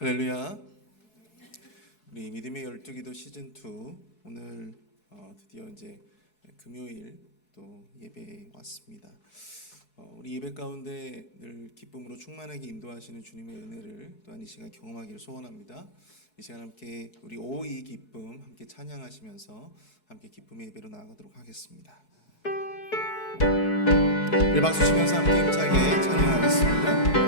할렐루야. 우리 믿음의 12기도 시즌2 오늘 드디어 이제 금요일 또 예배에 왔습니다. 우리 예배 가운데 늘 기쁨으로 충만하게 인도하시는 주님의 은혜를 또한 이 시간 경험하기를 소원합니다. 이 시간 함께 우리 오이 기쁨 함께 찬양하시면서 함께 기쁨의 예배로 나아가도록 하겠습니다. 네, 박수 치면서 함께 힘차게 찬양하겠습니다.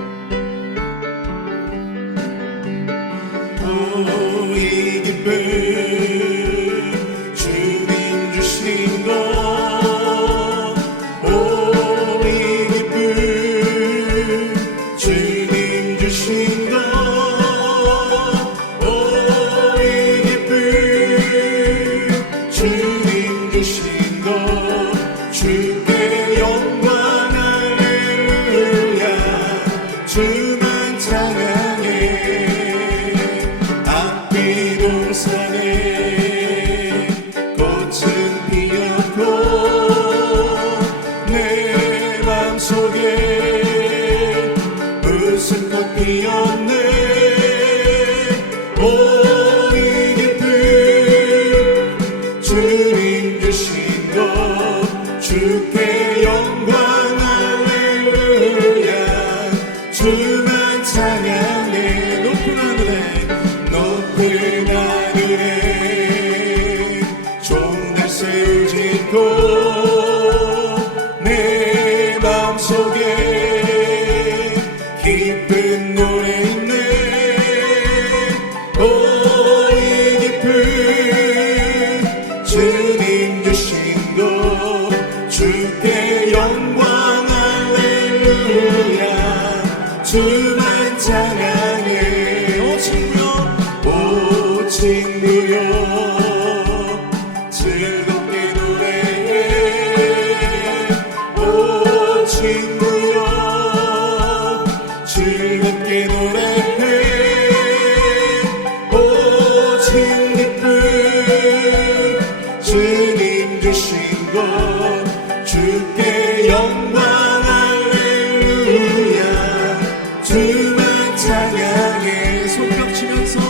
이 기쁨 주님 주신 것 오 이 기쁨 주님 주신 것 오 이 기쁨 주님 주신 것 주께 영광 할렐루야 주만 찬양해 동산에 꽃은 피었고 내 맘속에 웃음꽃 피었네 오 이 기쁨 주님 주신 것 주께 영광 할렐루야 주만 찬양해 높은 하늘에 높은 하늘에 종달 세우짖고 내 맘속에 기쁜 노래 있네 오 이 기쁨 주님 주신 것 주께 영광 할렐루야 주만 찬양해 오 친구여 즐겁게 노래해 오 친구여 즐겁게 노래해 오 진기쁨 주님 주신 것 주께 영광 할렐루야 주만 찬양해 손뼉 치면서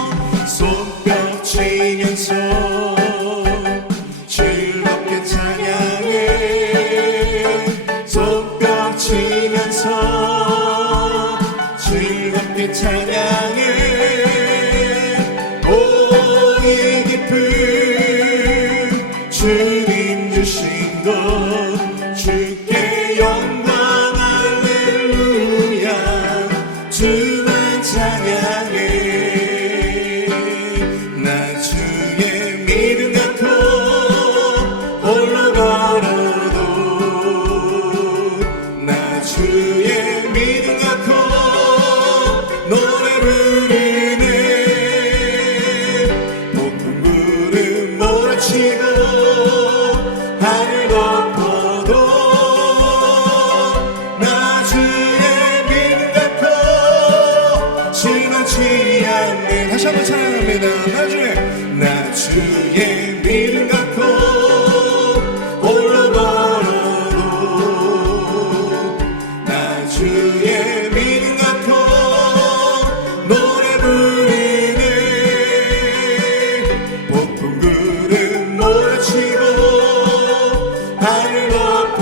즐겁게 찬양해 손뼉 치면서 즐겁게 찬양해 오 이 기쁨 주님 주신 것 주께 영광 할렐루야 주만 찬양해 하늘 덮어도 나 주의 믿음 갖고 지나치 않네 다시 한번 찬양합니다 나 주의 믿음 갖고 홀로 걸어도 나 주의 믿음 갖고 노래 부르네 폭풍 구름 몰아치고 하늘 덮어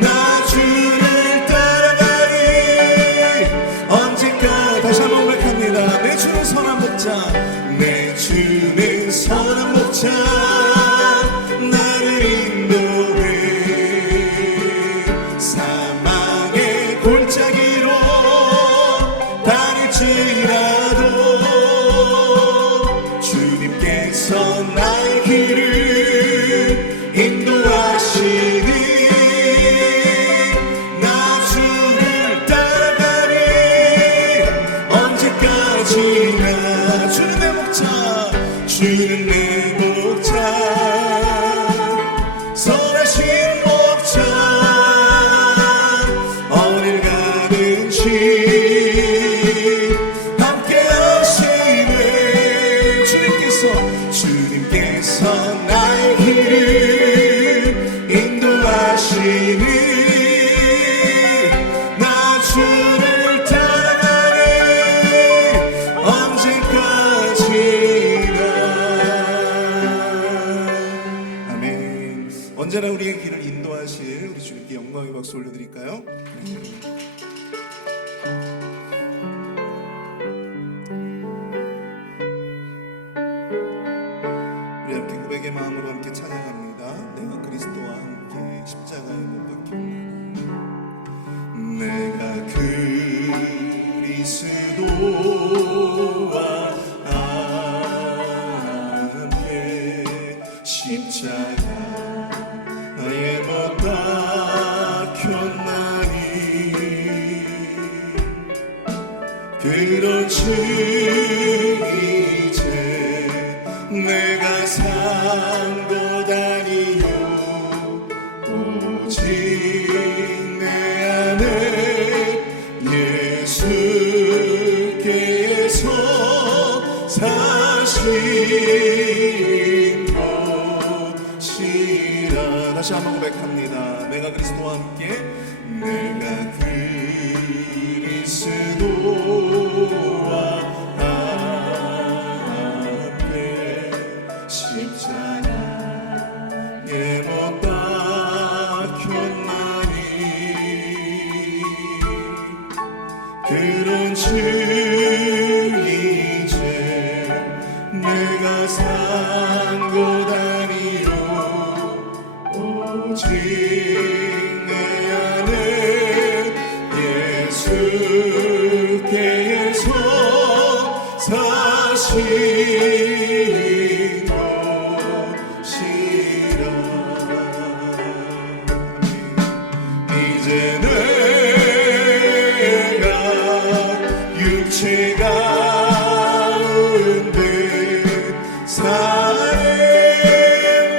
나 주를 따라가리. 언제까 다시 한번 고백합니다. 내 주는 선한 목자, 내 주는 선한 목자, 나를 인도해. 사망의 골짜기로 다닐지라도 주님께서 나의 길을 인도하시니 나 주를 따라가리. 언제까지나 주는 내 목자, 주는 내 목자, 선하신 목자, 어딜 가든지 함께 하시네. 주님께서 나의 길을 인도하시니 나 주를 따라가리. 언제까지나. 아멘. 언제나 우리의 길을 인도하실 우리 주님께 영광의 박수 올려드릴까요? 우리 함께 고백의 마음으로 함께 찬양합니다. 내가 그리스도와 함께 십자가에 못 박혔나니. 내가 그리스도와 함께 십자가에 못 박혔나니. 그런즉 이제 내가 산 것 아니요 오직 내 안에 예수께서 사신 것이라. 다시 한번 고백합니다. 내가 그리스도와 함께, 내가 그리스도와 십자가에 못 박혔나니. 그런즉 이제 내가 산 것 아니요 오직 내 안에 예수께서 사신 이제 내가 육체 가운데 사는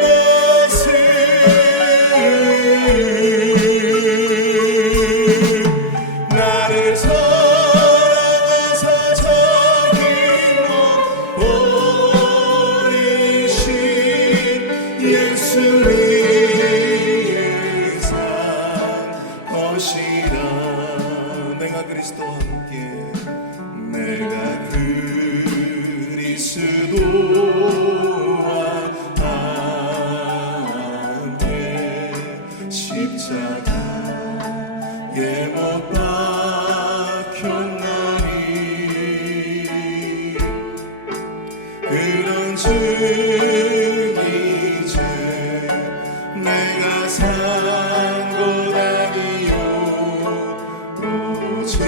것은 나를 사랑하사 자기 몸 버리신 예수님 내가 그리스도와 함께, 내가 그리스도와 함께 십자가에 못 박혔나니. 그런즉 이제 내가 산 것 아니요 오직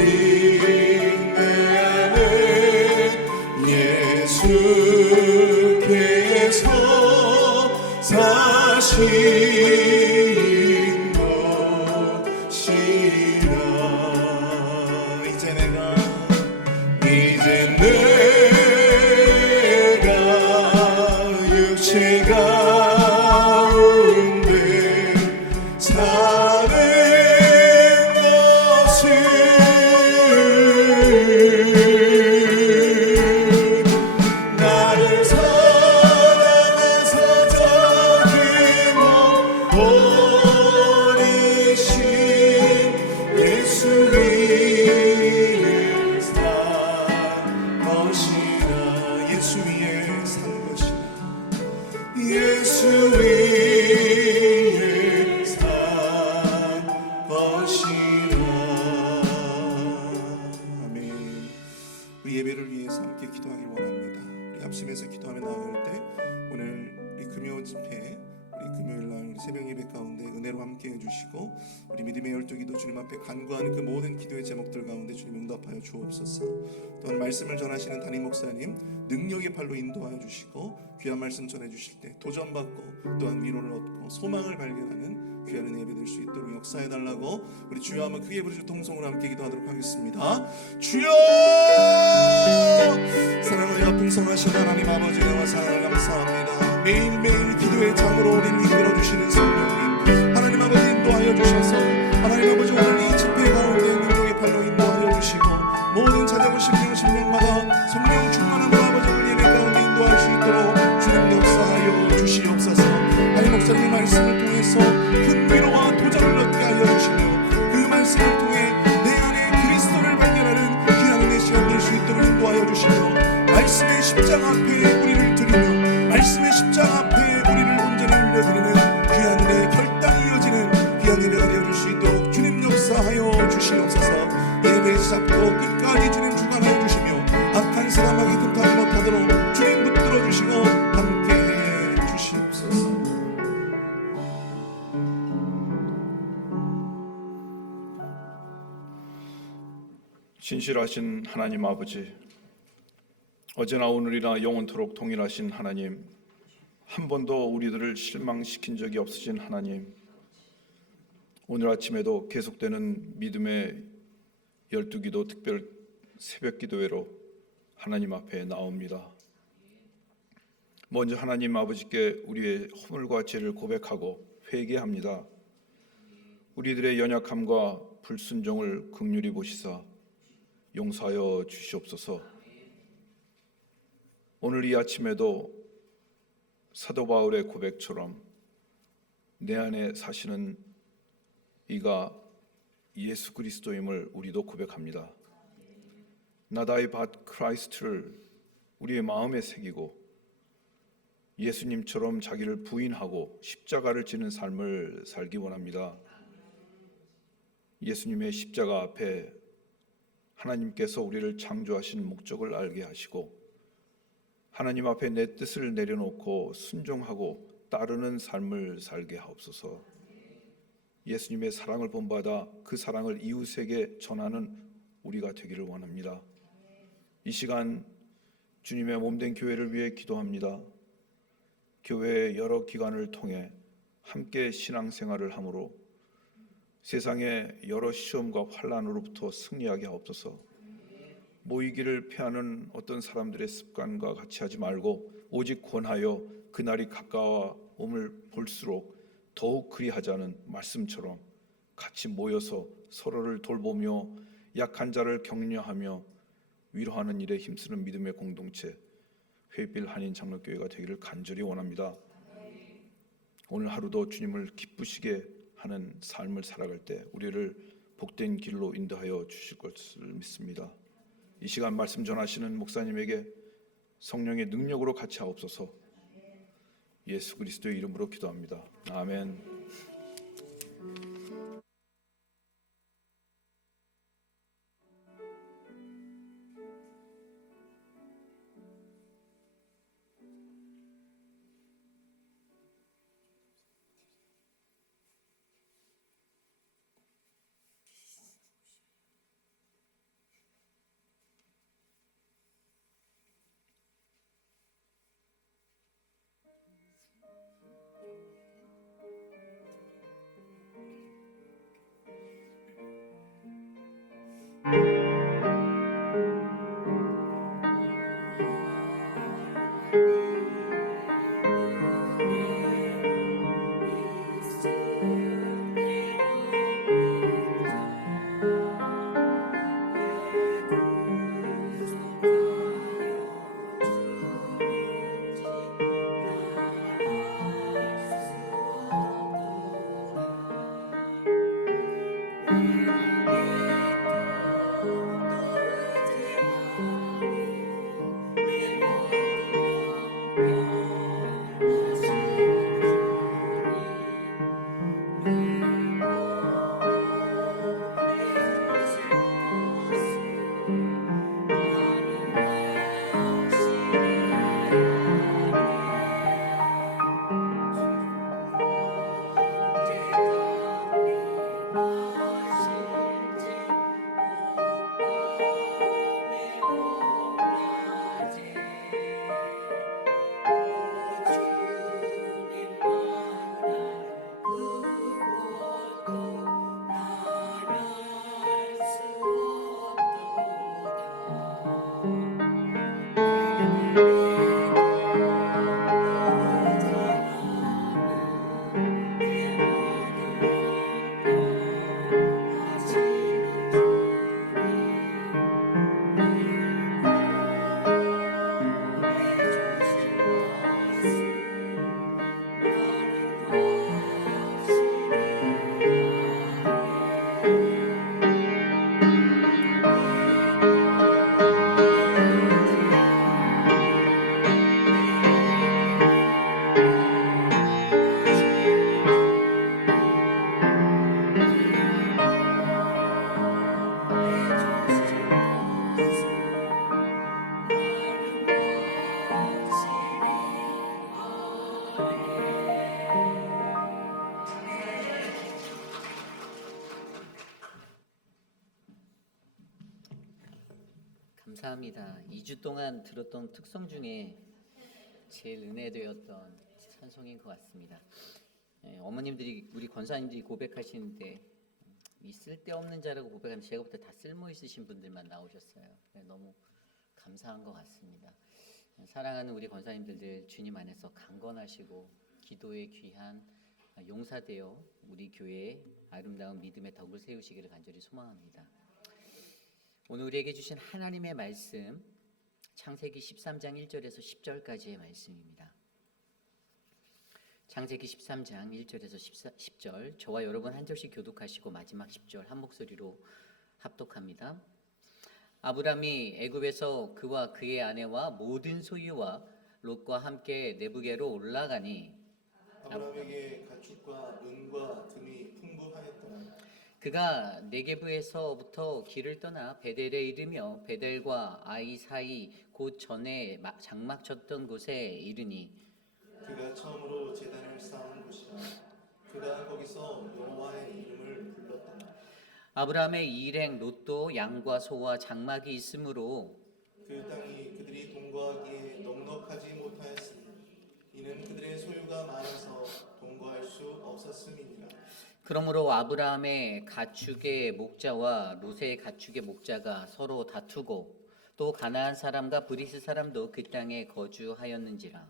내 안에 예수께서 사신 것이라. 이제 내가 육체 가운데 사는 것은 나를 사랑하사 자기 몸 버리신 예수님을 산 것이라. 예수 위에 산 것이라. 예수 위에 놀라운 집회 우리 금요일날 우리 새벽 예배 가운데 은혜로 함께 해주시고 우리 믿음의 12기도 주님 앞에 간구하는 그 모든 기도의 제목들 가운데 주님 응답하여 주옵소서. 또한 말씀을 전하시는 담임 목사님 능력의 팔로 인도하여 주시고 귀한 말씀 전해주실 때 도전받고 또한 위로를 얻고 소망을 발견하는 귀한 은혜 예배 될 수 있도록 역사해달라고 우리 주여 한번 크게 부르시고 통성으로 함께 기도하도록 하겠습니다. 주여! 사랑하여 풍성하신 하나님 아버지 영화 사랑을 감사합니다. 매일매일 기도의 장으로 우리를 이끌어주시는 성령님 하나님 아버지 인도하여 주셔서 하나님 아버지 오늘 이 집회 가운데 능력의 팔로 인도하여 주시고 모든 찾아온 심령마다 성령 충만한 아버지를 예배 가운데 인도할 수 있도록 주님 역사하여 주시옵소서. 하나님 목사님의 말씀을 통해서 큰 위로와 도전을 얻게 하여 주시며 그 말씀을 통해 내 안에 그리스도를 발견하는 귀한 은혜 시간 될 수 있도록 인도하여 주시며 말씀의 십자가 앞에 우리를 드리며 말씀의 십자가 앞에 우리를 온전히 올려드리는 귀한 은혜의 결단이 이어지는 귀한 예배가 되어줄 수 있도록 주님 역사하여 주시옵소서. 예배 시작부터 끝까지 주님 주관하여 주시며 악한 사람에게 틈타지 못하도록 주님 붙들어 주시고 함께해 주시옵소서. 진실하신 하나님 아버지, 어제나 오늘이나 영원토록 동일하신 하나님, 한 번도 우리들을 실망시킨 적이 없으신 하나님, 오늘 아침에도 계속되는 믿음의 12기도 특별 새벽 기도회로 하나님 앞에 나옵니다. 먼저 하나님 아버지께 우리의 허물과 죄를 고백하고 회개합니다. 우리들의 연약함과 불순종을 긍휼히 보시사 용서하여 주시옵소서. 오늘 이 아침에도 사도 바울의 고백처럼 내 안에 사시는 이가 예수 그리스도임을 우리도 고백합니다. Not I but Christ를 우리의 마음에 새기고 예수님처럼 자기를 부인하고 십자가를 지는 삶을 살기 원합니다. 예수님의 십자가 앞에 하나님께서 우리를 창조하신 목적을 알게 하시고 하나님 앞에 내 뜻을 내려놓고 순종하고 따르는 삶을 살게 하옵소서. 예수님의 사랑을 본받아 그 사랑을 이웃에게 전하는 우리가 되기를 원합니다. 이 시간 주님의 몸된 교회를 위해 기도합니다. 교회의 여러 기관을 통해 함께 신앙생활을 함으로 세상의 여러 시험과 환난으로부터 승리하게 하옵소서. 모이기를 피하는 어떤 사람들의 습관과 같이 하지 말고 오직 권하여 그날이 가까워옴을 볼수록 더욱 그리하자는 말씀처럼 같이 모여서 서로를 돌보며 약한 자를 격려하며 위로하는 일에 힘쓰는 믿음의 공동체 회빛 한인 장로교회가 되기를 간절히 원합니다. 오늘 하루도 주님을 기쁘시게 하는 삶을 살아갈 때 우리를 복된 길로 인도하여 주실 것을 믿습니다. 이 시간 말씀 전하시는 목사님에게 성령의 능력으로 같이 하옵소서. 예수 그리스도의 이름으로 기도합니다. 아멘. 감사합니다. 2주 동안 들었던 특성 중에 제일 은혜되었던 찬송인 것 같습니다. 어머님들이 우리 권사님들이 고백하시는데 이 쓸데없는 자라고 고백하면 제가 볼 때 다 쓸모 있으신 분들만 나오셨어요. 너무 감사한 것 같습니다. 사랑하는 우리 권사님들 주님 안에서 강건하시고 기도에 귀한 용사되어 우리 교회에 아름다운 믿음의 덕을 세우시기를 간절히 소망합니다. 오늘 우리에게 주신 하나님의 말씀 창세기 13장 1절에서 10절까지의 말씀입니다. 창세기 13장 1절에서 10절 저와 여러분 한 절씩 교독하시고 마지막 10절 한 목소리로 합독합니다. 아브람이 애굽에서 그와 그의 아내와 모든 소유와 롯과 함께 내부계로 올라가니 아브라함에게 가축과 은과 금이 풍부하였더라. 그가 네게브에서부터 길을 떠나 베델에 이르며 베델과 아이 사이 곧 전에 장막 쳤던 곳에 이르니 그가 처음으로 제단을 쌓은 곳이라. 그가 거기서 여호와의 이름을 불렀더라. 아브라함의 일행 롯도 양과 소와 장막이 있으므로 그 땅이 그들이 동거하기에 넉넉하지 못하였으니 이는 그들의 소유가 많아서 동거할 수 없었음이니라. 그러므로 아브라함의 가축의 목자와 롯의 가축의 목자가 서로 다투고 또 가나안 사람과 브리스 사람도 그 땅에 거주하였는지라.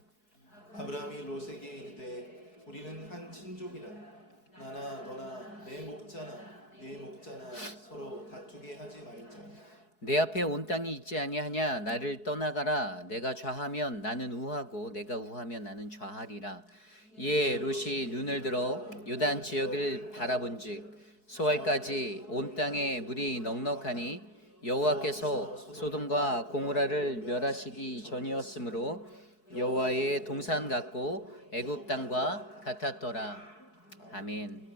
아브라함이 롯에게 이르되 우리는 한 친족이라. 나나 너나 내 목자나 네 목자나 서로 다투게 하지 말자. 내 앞에 온 땅이 있지 아니하냐 나를 떠나가라. 내가 좌하면 나는 우하고 내가 우하면 나는 좌하리라. 이에 롯이 눈을 들어 요단 지역을 바라본즉 소알까지 온 땅에 물이 넉넉하니 여호와께서 소돔과 고모라를 멸하시기 전이었으므로 여호와의 동산 같고 애굽 땅과 같았더라. 아멘.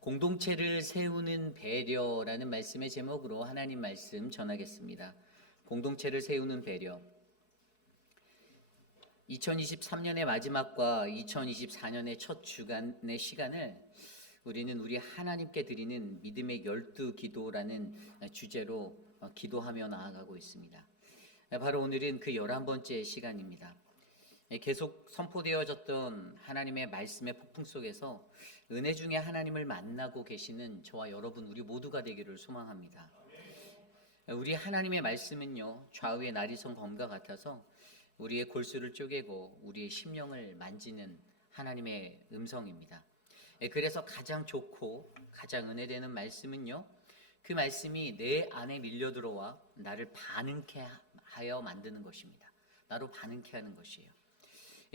공동체를 세우는 배려라는 말씀의 제목으로 하나님 말씀 전하겠습니다. 공동체를 세우는 배려. 2023년의 마지막과 2024년의 첫 주간의 시간을 우리는 우리 하나님께 드리는 믿음의 12기도라는 주제로 기도하며 나아가고 있습니다. 바로 오늘은 그 11번째 시간입니다. 계속 선포되어졌던 하나님의 말씀의 폭풍 속에서 은혜 중에 하나님을 만나고 계시는 저와 여러분 우리 모두가 되기를 소망합니다. 우리 하나님의 말씀은요 좌우의 나리선 검과 같아서 우리의 골수를 쪼개고 우리의 심령을 만지는 하나님의 음성입니다. 그래서 가장 좋고 가장 은혜되는 말씀은요 그 말씀이 내 안에 밀려 들어와 나를 반응케 하여 만드는 것입니다. 나로 반응케 하는 것이에요.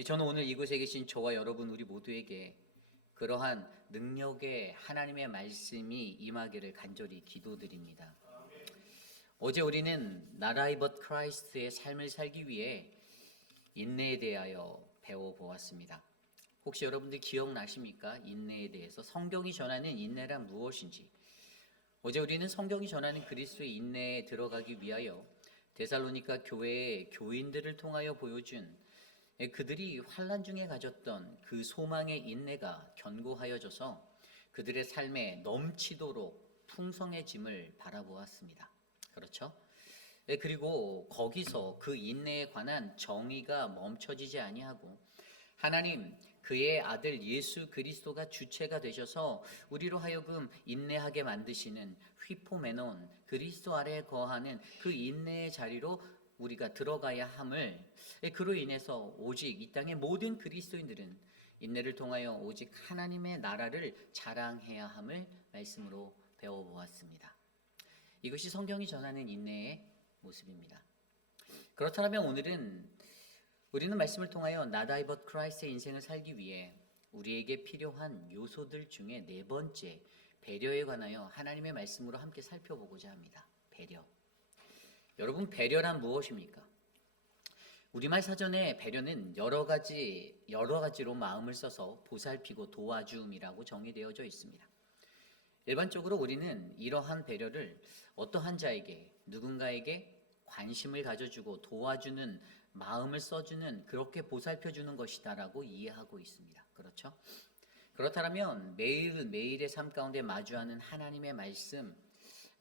저는 오늘 이곳에 계신 저와 여러분 우리 모두에게 그러한 능력의 하나님의 말씀이 임하기를 간절히 기도드립니다. 어제 우리는 나라이 벗 크라이스트의 삶을 살기 위해 인내에 대하여 배워보았습니다. 혹시 여러분들 기억나십니까? 인내에 대해서 성경이 전하는 인내란 무엇인지. 어제 우리는 성경이 전하는 그리스도의 인내에 들어가기 위하여 데살로니가 교회의 교인들을 통하여 보여준 그들이 환난 중에 가졌던 그 소망의 인내가 견고하여져서 그들의 삶에 넘치도록 풍성해짐을 바라보았습니다. 그렇죠? 그리고 거기서 그 인내에 관한 정의가 멈춰지지 아니하고 하나님 그의 아들 예수 그리스도가 주체가 되셔서 우리로 하여금 인내하게 만드시는 휘포메논 그리스도 아래에 거하는 그 인내의 자리로 우리가 들어가야 함을 그로 인해서 오직 이 땅의 모든 그리스도인들은 인내를 통하여 오직 하나님의 나라를 자랑해야 함을 말씀으로 배워보았습니다. 이것이 성경이 전하는 인내의 모습입니다. 그렇다면 오늘은 우리는 말씀을 통하여 Not I but Christ의 인생을 살기 위해 우리에게 필요한 요소들 중에 네 번째 배려에 관하여 하나님의 말씀으로 함께 살펴보고자 합니다. 배려. 여러분 배려란 무엇입니까? 우리말 사전에 배려는 여러 가지로 마음을 써서 보살피고 도와줌이라고 정의되어져 있습니다. 일반적으로 우리는 이러한 배려를 어떠한 자에게 누군가에게 관심을 가져주고 도와주는 마음을 써주는, 그렇게 보살펴주는 것이다라고 이해하고 있습니다. 그렇죠? 그렇다면 매일매일의 삶 가운데 마주하는 하나님의 말씀,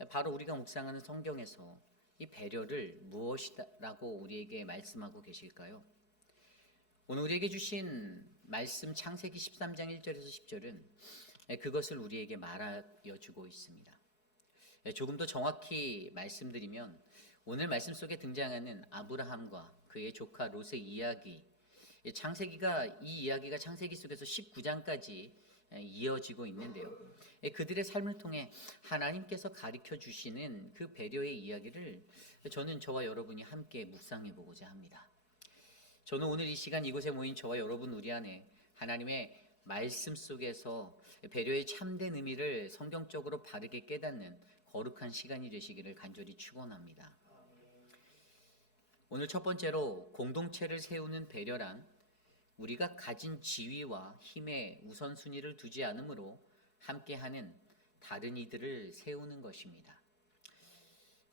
바로 우리가 묵상하는 성경에서 이 배려를 무엇이라고 우리에게 말씀하고 계실까요? 오늘 우리에게 주신 말씀 창세기 13장 1절에서 10절은 그것을 우리에게 말하여 주고 있습니다. 조금 더 정확히 말씀드리면 오늘 말씀 속에 등장하는 아브라함과 그의 조카 롯의 이야기, 이 이야기가 창세기 속에서 19장까지 이어지고 있는데요. 그들의 삶을 통해 하나님께서 가르쳐 주시는 그 배려의 이야기를 저는 저와 여러분이 함께 묵상해 보고자 합니다. 저는 오늘 이 시간 이곳에 모인 저와 여러분 우리 안에 하나님의 말씀 속에서 배려의 참된 의미를 성경적으로 바르게 깨닫는 거룩한 시간이 되시기를 간절히 축원합니다. 오늘 첫 번째로 공동체를 세우는 배려란 우리가 가진 지위와 힘에 우선순위를 두지 않으므로 함께하는 다른 이들을 세우는 것입니다.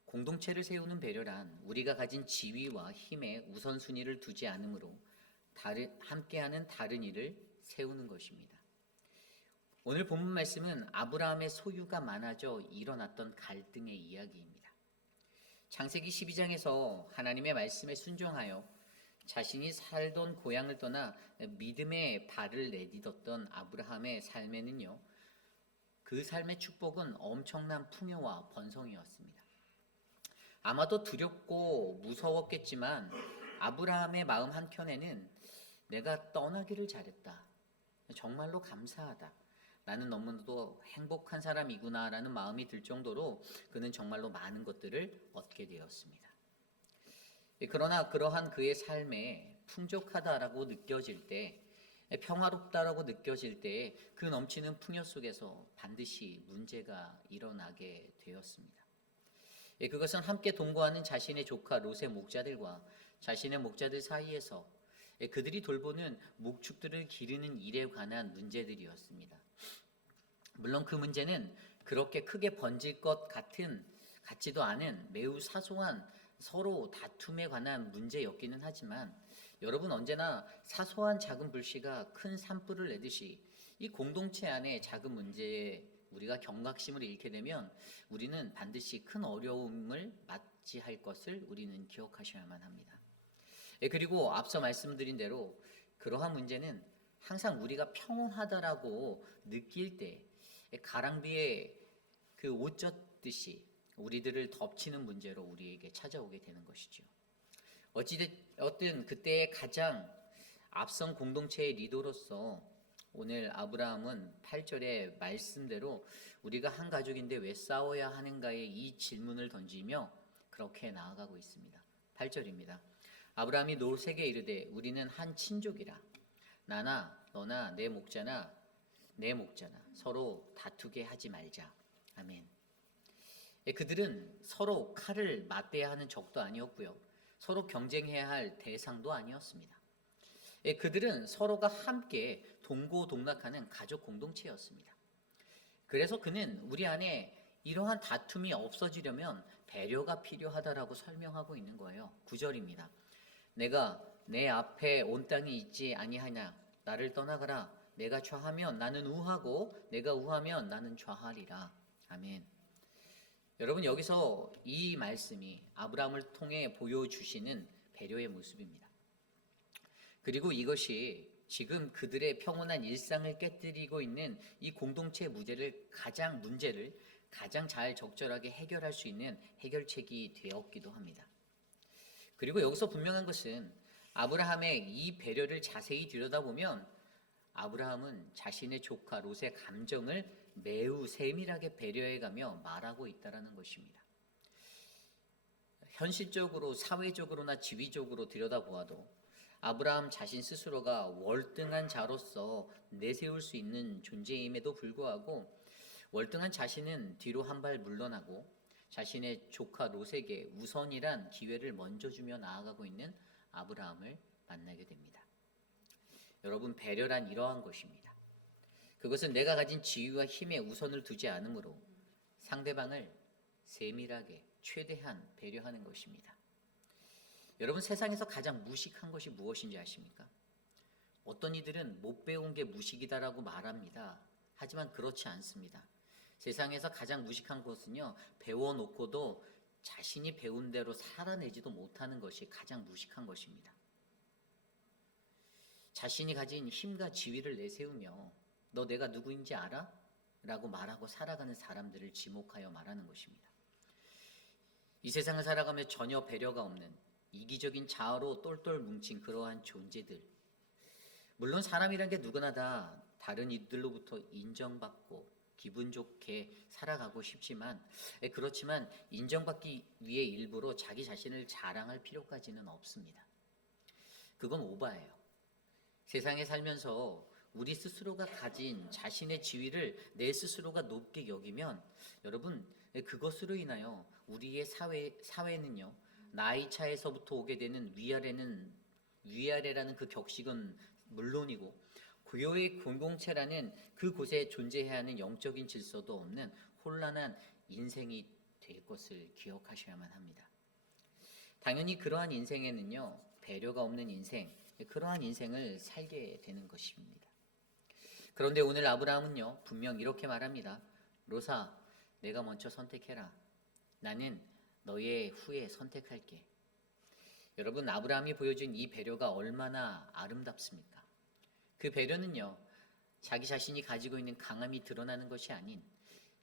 공동체를 세우는 배려란 우리가 가진 지위와 힘에 우선순위를 두지 않으므로 함께하는 다른 이를 세우는 것입니다. 오늘 본문 말씀은 아브라함의 소유가 많아져 일어났던 갈등의 이야기입니다. 창세기 12장에서 하나님의 말씀에 순종하여 자신이 살던 고향을 떠나 믿음의 발을 내딛었던 아브라함의 삶에는요, 그 삶의 축복은 엄청난 풍요와 번성이었습니다. 아마도 두렵고 무서웠겠지만 아브라함의 마음 한켠에는 내가 떠나기를 잘했다, 정말로 감사하다, 나는 너무나도 행복한 사람이구나라는 마음이 들 정도로 그는 정말로 많은 것들을 얻게 되었습니다. 그러나 그러한 그의 삶에 풍족하다라고 느껴질 때, 평화롭다라고 느껴질 때 그 넘치는 풍요 속에서 반드시 문제가 일어나게 되었습니다. 그것은 함께 동거하는 자신의 조카 롯의 목자들과 자신의 목자들 사이에서 그들이 돌보는 목축들을 기르는 일에 관한 문제들이었습니다. 물론 그 문제는 그렇게 크게 번질 것 같지도 않은 매우 사소한 서로 다툼에 관한 문제였기는 하지만 여러분, 언제나 사소한 작은 불씨가 큰 산불을 내듯이 이 공동체 안에 작은 문제에 우리가 경각심을 잃게 되면 우리는 반드시 큰 어려움을 맞이할 것을 우리는 기억하셔야만 합니다. 그리고 앞서 말씀드린 대로 그러한 문제는 항상 우리가 평온하다라고 느낄 때 가랑비에 그 옷 젖듯이 우리들을 덮치는 문제로 우리에게 찾아오게 되는 것이죠. 어찌됐든 그때의 가장 앞선 공동체의 리더로서 오늘 아브라함은 8절의 말씀대로 우리가 한 가족인데 왜 싸워야 하는가의 이 질문을 던지며 그렇게 나아가고 있습니다. 8절입니다. 아브라함이 롯에게 이르되 우리는 한 친족이라 나나 너나 내 목자나 서로 다투게 하지 말자. 아멘. 그들은 서로 칼을 맞대야 하는 적도 아니었고요, 서로 경쟁해야 할 대상도 아니었습니다. 그들은 서로가 함께 동고동락하는 가족 공동체였습니다. 그래서 그는 우리 안에 이러한 다툼이 없어지려면 배려가 필요하다라고 설명하고 있는 거예요. 9절입니다. 내가 내 앞에 온 땅이 있지 아니하냐, 나를 떠나가라. 내가 좌하면 나는 우하고 내가 우하면 나는 좌하리라. 아멘. 여러분, 여기서 이 말씀이 아브라함을 통해 보여주시는 배려의 모습입니다. 그리고 이것이 지금 그들의 평온한 일상을 깨뜨리고 있는 이 공동체의 문제를 가장 잘 적절하게 해결할 수 있는 해결책이 되었기도 합니다. 그리고 여기서 분명한 것은 아브라함의 이 배려를 자세히 들여다보면 아브라함은 자신의 조카 롯의 감정을 매우 세밀하게 배려해가며 말하고 있다는 것입니다. 현실적으로, 사회적으로나 지위적으로 들여다보아도 아브라함 자신 스스로가 월등한 자로서 내세울 수 있는 존재임에도 불구하고 월등한 자신은 뒤로 한 발 물러나고 자신의 조카 롯에게 우선이란 기회를 먼저 주며 나아가고 있는 아브라함을 만나게 됩니다. 여러분, 배려란 이러한 것입니다. 그것은 내가 가진 지위와 힘에 우선을 두지 않으므로 상대방을 세밀하게 최대한 배려하는 것입니다. 여러분, 세상에서 가장 무식한 것이 무엇인지 아십니까? 어떤 이들은 못 배운 게 무식이다라고 말합니다. 하지만 그렇지 않습니다. 세상에서 가장 무식한 것은요, 배워놓고도 자신이 배운 대로 살아내지도 못하는 것이 가장 무식한 것입니다. 자신이 가진 힘과 지위를 내세우며 너 내가 누구인지 알아? 라고 말하고 살아가는 사람들을 지목하여 말하는 것입니다. 이 세상을 살아가며 전혀 배려가 없는 이기적인 자아로 똘똘 뭉친 그러한 존재들. 물론 사람이란 게 누구나 다 다른 이들로부터 인정받고 기분 좋게 살아가고 싶지만, 그렇지만 인정받기 위해 일부러 자기 자신을 자랑할 필요까지는 없습니다. 그건 오바예요. 세상에 살면서 우리 스스로가 가진 자신의 지위를 내 스스로가 높게 여기면 여러분, 그것으로 인하여 우리의 사회는요, 나이 차에서부터 오게 되는 위아래라는 그 격식은 물론이고 교회의 공동체라는 그곳에 존재해야 하는 영적인 질서도 없는 혼란한 인생이 될 것을 기억하셔야만 합니다. 당연히 그러한 인생에는요, 배려가 없는 인생, 그러한 인생을 살게 되는 것입니다. 그런데 오늘 아브라함은요, 분명 이렇게 말합니다. 로사, 내가 먼저 선택해라. 나는 너의 후에 선택할게. 여러분, 아브라함이 보여준 이 배려가 얼마나 아름답습니까? 그 배려는요, 자기 자신이 가지고 있는 강함이 드러나는 것이 아닌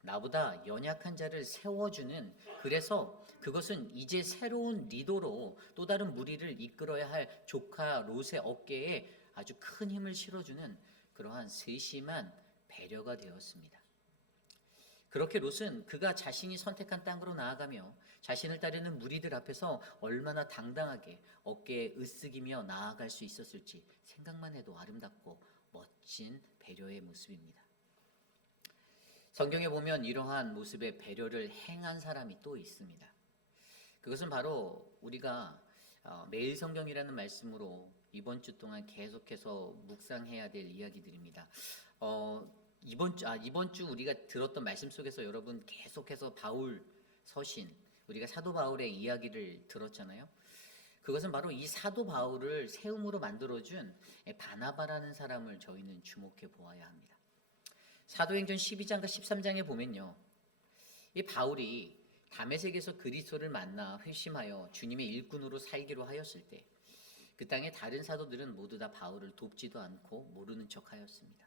나보다 연약한 자를 세워주는, 그래서 그것은 이제 새로운 리더로 또 다른 무리를 이끌어야 할 조카 롯의 어깨에 아주 큰 힘을 실어주는 그러한 세심한 배려가 되었습니다. 그렇게 롯은 그가 자신이 선택한 땅으로 나아가며 자신을 따르는 무리들 앞에서 얼마나 당당하게 어깨에 으쓱이며 나아갈 수 있었을지 생각만 해도 아름답고 멋진 배려의 모습입니다. 성경에 보면 이러한 모습의 배려를 행한 사람이 또 있습니다. 그것은 바로 우리가 매일 성경이라는 말씀으로 이번 주 동안 계속해서 묵상해야 될 이야기들입니다. 이번 주 우리가 들었던 말씀 속에서 여러분 계속해서 바울 서신, 우리가 사도 바울의 이야기를 들었잖아요. 그것은 바로 이 사도 바울을 세움으로 만들어준 바나바라는 사람을 저희는 주목해 보아야 합니다. 사도행전 12장과 13장에 보면요, 이 바울이 다메섹에서 그리스도를 만나 회심하여 주님의 일꾼으로 살기로 하였을 때 그 땅의 다른 사도들은 모두 다 바울을 돕지도 않고 모르는 척하였습니다.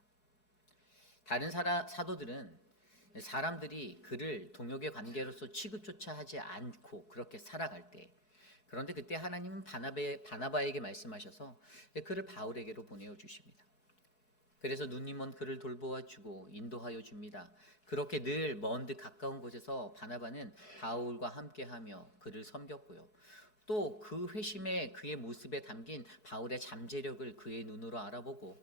다른 사도들은 사람들이 그를 동역의 관계로서 취급조차 하지 않고 그렇게 살아갈 때, 그런데 그때 하나님은 바나바에게 말씀하셔서 그를 바울에게로 보내어 주십니다. 그래서 눈이 먼 그를 돌보아 주고 인도하여 줍니다. 그렇게 늘 먼 듯 가까운 곳에서 바나바는 바울과 함께하며 그를 섬겼고요. 또 그 회심에 그의 모습에 담긴 바울의 잠재력을 그의 눈으로 알아보고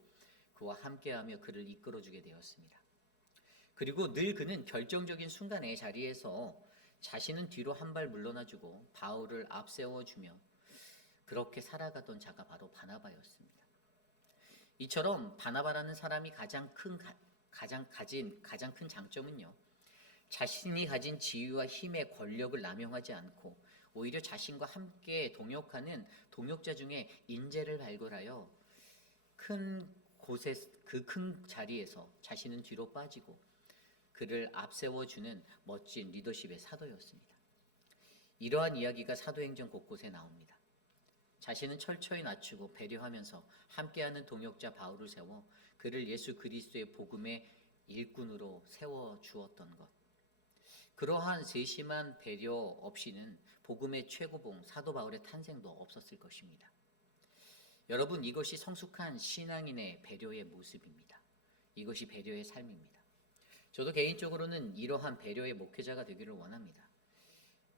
그와 함께하며 그를 이끌어주게 되었습니다. 그리고 늘 그는 결정적인 순간에 자리에서 자신은 뒤로 한 발 물러나주고 바울을 앞세워주며 그렇게 살아가던 자가 바로 바나바였습니다. 이처럼 바나바라는 사람이 가장 큰 장점은요, 자신이 가진 지위와 힘의 권력을 남용하지 않고 오히려 자신과 함께 동역하는 동역자 중에 인재를 발굴하여 큰 자리에서 자신은 뒤로 빠지고 그를 앞세워주는 멋진 리더십의 사도였습니다. 이러한 이야기가 사도행전 곳곳에 나옵니다. 자신은 철저히 낮추고 배려하면서 함께하는 동역자 바울을 세워 그를 예수 그리스도의 복음의 일꾼으로 세워주었던 것. 그러한 세심한 배려 없이는 복음의 최고봉 사도 바울의 탄생도 없었을 것입니다. 여러분, 이것이 성숙한 신앙인의 배려의 모습입니다. 이것이 배려의 삶입니다. 저도 개인적으로는 이러한 배려의 목회자가 되기를 원합니다.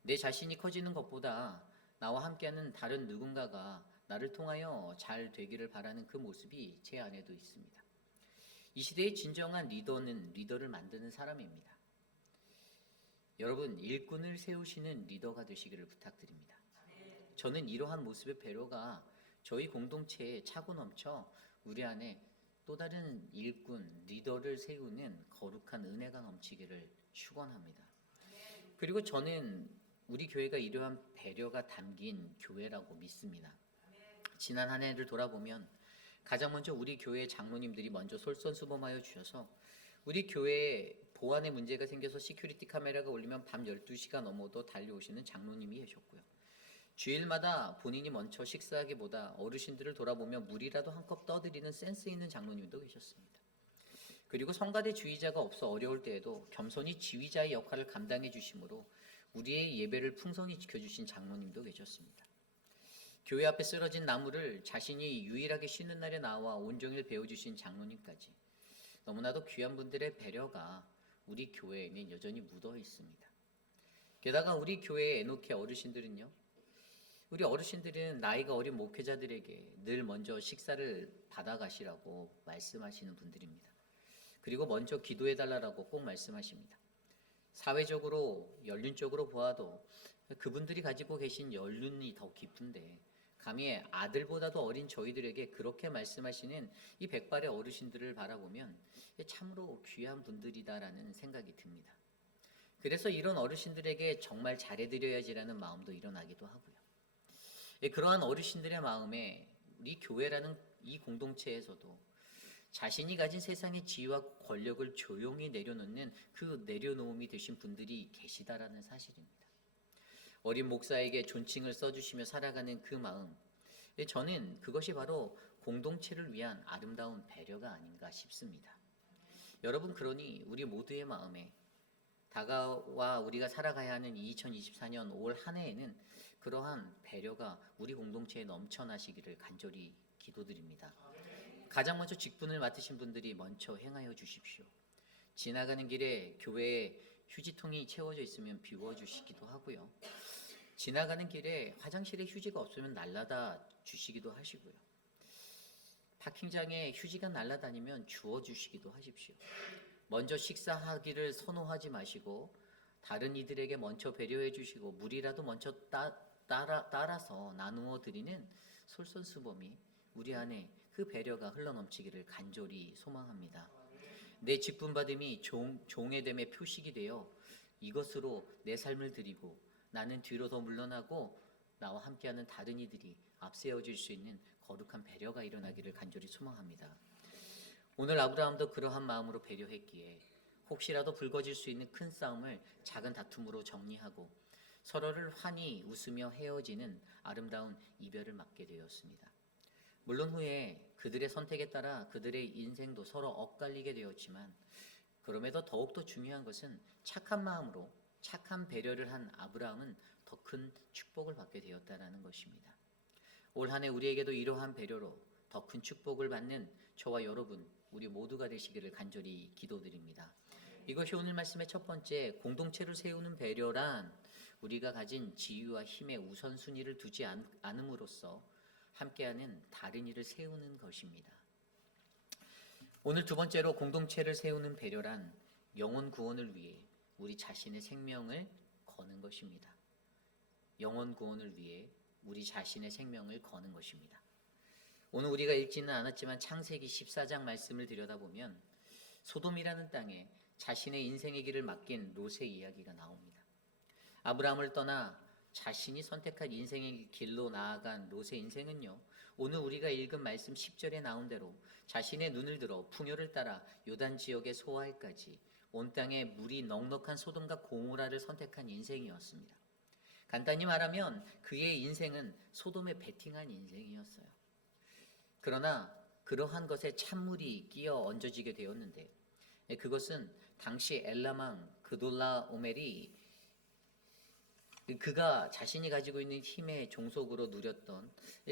내 자신이 커지는 것보다 나와 함께하는 다른 누군가가 나를 통하여 잘 되기를 바라는 그 모습이 제 안에도 있습니다. 이 시대의 진정한 리더는 리더를 만드는 사람입니다. 여러분, 일꾼을 세우시는 리더가 되시기를 부탁드립니다. 저는 이러한 모습의 배려가 저희 공동체에 차고 넘쳐 우리 안에 또 다른 일꾼, 리더를 세우는 거룩한 은혜가 넘치기를 축원합니다. 그리고 저는 우리 교회가 이러한 배려가 담긴 교회라고 믿습니다. 지난 한 해를 돌아보면 가장 먼저 우리 교회 장로님들이 먼저 솔선수범하여 주셔서 우리 교회에 보안에 문제가 생겨서 시큐리티 카메라가 울리면 밤 12시가 넘어도 달려오시는 장로님이 계셨고요. 주일마다 본인이 먼저 식사하기보다 어르신들을 돌아보며 물이라도 한 컵 떠드리는 센스 있는 장로님도 계셨습니다. 그리고 성가대 주의자가 없어 어려울 때에도 겸손히 지휘자의 역할을 감당해 주심으로 우리의 예배를 풍성히 지켜주신 장로님도 계셨습니다. 교회 앞에 쓰러진 나무를 자신이 유일하게 쉬는 날에 나와 온종일 배워주신 장로님까지 너무나도 귀한 분들의 배려가 우리 교회에는 여전히 묻어 있습니다. 게다가 우리 교회의 에노케 어르신들은요, 우리 어르신들은 나이가 어린 목회자들에게 늘 먼저 식사를 받아가시라고 말씀하시는 분들입니다. 그리고 먼저 기도해달라고 꼭 말씀하십니다. 사회적으로 연륜적으로 보아도 그분들이 가지고 계신 연륜이 더 깊은데 감히 아들보다도 어린 저희들에게 그렇게 말씀하시는 이 백발의 어르신들을 바라보면 참으로 귀한 분들이다라는 생각이 듭니다. 그래서 이런 어르신들에게 정말 잘해드려야지라는 마음도 일어나기도 하고요. 그러한 어르신들의 마음에 우리 교회라는 이 공동체에서도 자신이 가진 세상의 지위와 권력을 조용히 내려놓는 그 내려놓음이 되신 분들이 계시다라는 사실입니다. 어린 목사에게 존칭을 써주시며 살아가는 그 마음, 저는 그것이 바로 공동체를 위한 아름다운 배려가 아닌가 싶습니다. 여러분, 그러니 우리 모두의 마음에 다가와 우리가 살아가야 하는 2024년 5월 한 해에는 그러한 배려가 우리 공동체에 넘쳐나시기를 간절히 기도드립니다. 가장 먼저 직분을 맡으신 분들이 먼저 행하여 주십시오. 지나가는 길에 교회에 휴지통이 채워져 있으면 비워주시기도 하고요. 지나가는 길에 화장실에 휴지가 없으면 날라다 주시기도 하시고요. 파킹장에 휴지가 날아다니면 주워주시기도 하십시오. 먼저 식사하기를 선호하지 마시고 다른 이들에게 먼저 배려해 주시고 물이라도 먼저 따라서 나누어 드리는 솔선수범이 우리 안에 그 배려가 흘러넘치기를 간절히 소망합니다. 내 직분받음이 종의 됨의 표식이 되어 이것으로 내 삶을 드리고 나는 뒤로 더 물러나고 나와 함께하는 다른 이들이 앞세워질 수 있는 거룩한 배려가 일어나기를 간절히 소망합니다. 오늘 아브라함도 그러한 마음으로 배려했기에 혹시라도 불거질 수 있는 큰 싸움을 작은 다툼으로 정리하고 서로를 환히 웃으며 헤어지는 아름다운 이별을 맞게 되었습니다. 물론 후에 그들의 선택에 따라 그들의 인생도 서로 엇갈리게 되었지만 그럼에도 더욱더 중요한 것은 착한 마음으로 착한 배려를 한 아브라함은 더 큰 축복을 받게 되었다는 것입니다. 올 한 해 우리에게도 이러한 배려로 더 큰 축복을 받는 저와 여러분 우리 모두가 되시기를 간절히 기도드립니다. 이것이 오늘 말씀의 첫 번째, 공동체를 세우는 배려란 우리가 가진 지위와 힘의 우선순위를 두지 않음으로써 함께하는 다른 이를 세우는 것입니다. 오늘 두 번째로, 공동체를 세우는 배려란 영혼 구원을 위해 우리 자신의 생명을 거는 것입니다. 영혼 구원을 위해 우리 자신의 생명을 거는 것입니다. 오늘 우리가 읽지는 않았지만 창세기 14장 말씀을 들여다보면 소돔이라는 땅에 자신의 인생의 길을 맡긴 롯의 이야기가 나옵니다. 아브라함을 떠나 자신이 선택한 인생의 길로 나아간 롯의 인생은요, 오늘 우리가 읽은 말씀 10절에 나온 대로 자신의 눈을 들어 풍요를 따라 요단 지역의 소알까지 온 땅에 물이 넉넉한 소돔과 고모라를 선택한 인생이었습니다. 간단히 말하면 그의 인생은 소돔에 베팅한 인생이었어요. 그러나 그러한 것에 찬물이 끼어 얹어지게 되었는데 그것은 당시 엘람왕 그돌라오멜이 그가 자신이 가지고 있는 힘의 종속으로 누렸던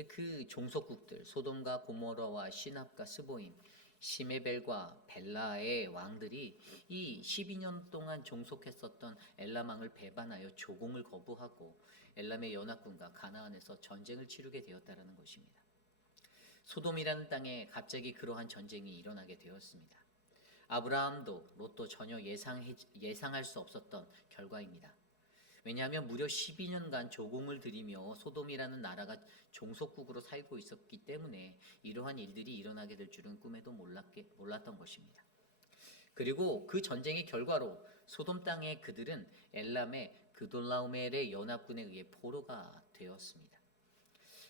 그 종속국들 소돔과 고모라와 시납과 스보임, 시메벨과 벨라의 왕들이 이 12년 동안 종속했었던 엘람 왕을 배반하여 조공을 거부하고 엘람의 연합군과 가나안에서 전쟁을 치르게 되었다는 것입니다. 소돔이라는 땅에 갑자기 그러한 전쟁이 일어나게 되었습니다. 아브라함도 롯도 전혀 예상할 수 없었던 결과입니다. 왜냐하면 무려 12년간 조공을 들이며 소돔이라는 나라가 종속국으로 살고 있었기 때문에 이러한 일들이 일어나게 될 줄은 꿈에도 몰랐던 것입니다. 그리고 그 전쟁의 결과로 소돔 땅의 그들은 엘람의 그돌라오멜의 연합군에 의해 포로가 되었습니다.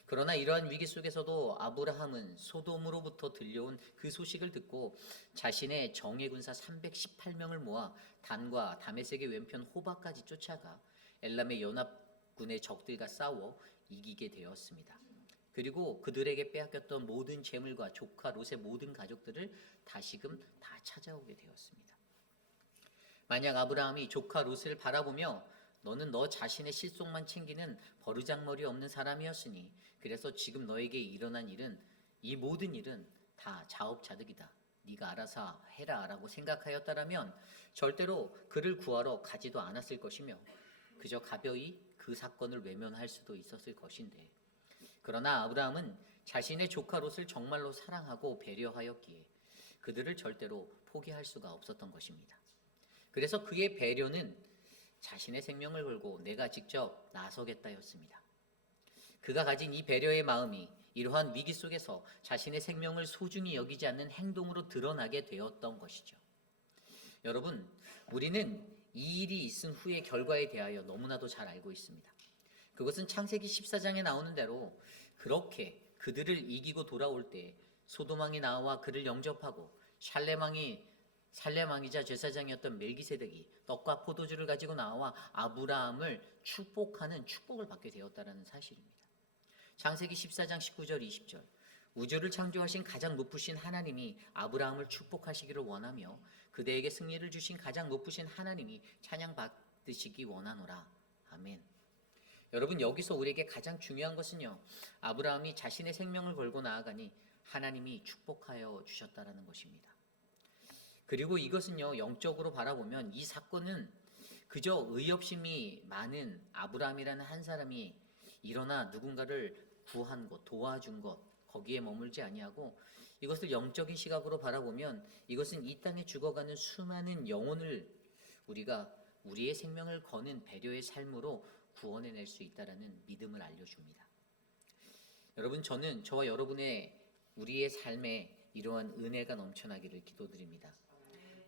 그러나 이러한 위기 속에서도 아브라함은 소돔으로부터 들려온 그 소식을 듣고 자신의 정예 군사 318명을 모아 단과 다메섹의 왼편 호바까지 쫓아가 엘람의 연합군의 적들과 싸워 이기게 되었습니다. 그리고 그들에게 빼앗겼던 모든 재물과 조카 롯의 모든 가족들을 다시금 다 찾아오게 되었습니다. 만약 아브라함이 조카 롯을 바라보며 너는 너 자신의 실속만 챙기는 버르장머리 없는 사람이었으니 그래서 지금 너에게 일어난 일은 이 모든 일은 다 자업자득이다. 네가 알아서 해라 라고 생각하였다라면 절대로 그를 구하러 가지도 않았을 것이며 그저 가벼이 그 사건을 외면할 수도 있었을 것인데 그러나 아브라함은 자신의 조카 롯을 정말로 사랑하고 배려하였기에 그들을 절대로 포기할 수가 없었던 것입니다. 그래서 그의 배려는 자신의 생명을 걸고 내가 직접 나서겠다였습니다. 그가 가진 이 배려의 마음이 이러한 위기 속에서 자신의 생명을 소중히 여기지 않는 행동으로 드러나게 되었던 것이죠. 여러분, 우리는 이 일이 있은 후의 결과에 대하여 너무나도 잘 알고 있습니다. 그것은 창세기 14장에 나오는 대로 그렇게 그들을 이기고 돌아올 때 소돔왕이 나와 그를 영접하고 살렘왕이자 제사장이었던 멜기세덱이 떡과 포도주를 가지고 나와 아브라함을 축복하는 축복을 받게 되었다는 사실입니다. 창세기 14장 19절 20절 우주를 창조하신 가장 높으신 하나님이 아브라함을 축복하시기를 원하며 그대에게 승리를 주신 가장 높으신 하나님이 찬양받으시기 원하노라. 아멘. 여러분, 여기서 우리에게 가장 중요한 것은요, 아브라함이 자신의 생명을 걸고 나아가니 하나님이 축복하여 주셨다라는 것입니다. 그리고 이것은요, 영적으로 바라보면 이 사건은 그저 의협심이 많은 아브라함이라는 한 사람이 일어나 누군가를 구한 것, 도와준 것, 거기에 머물지 아니하고 이것을 영적인 시각으로 바라보면 이것은 이 땅에 죽어가는 수많은 영혼을 우리가 우리의 생명을 거는 배려의 삶으로 구원해낼 수 있다라는 믿음을 알려줍니다. 여러분, 저는 저와 여러분의 우리의 삶에 이러한 은혜가 넘쳐나기를 기도드립니다.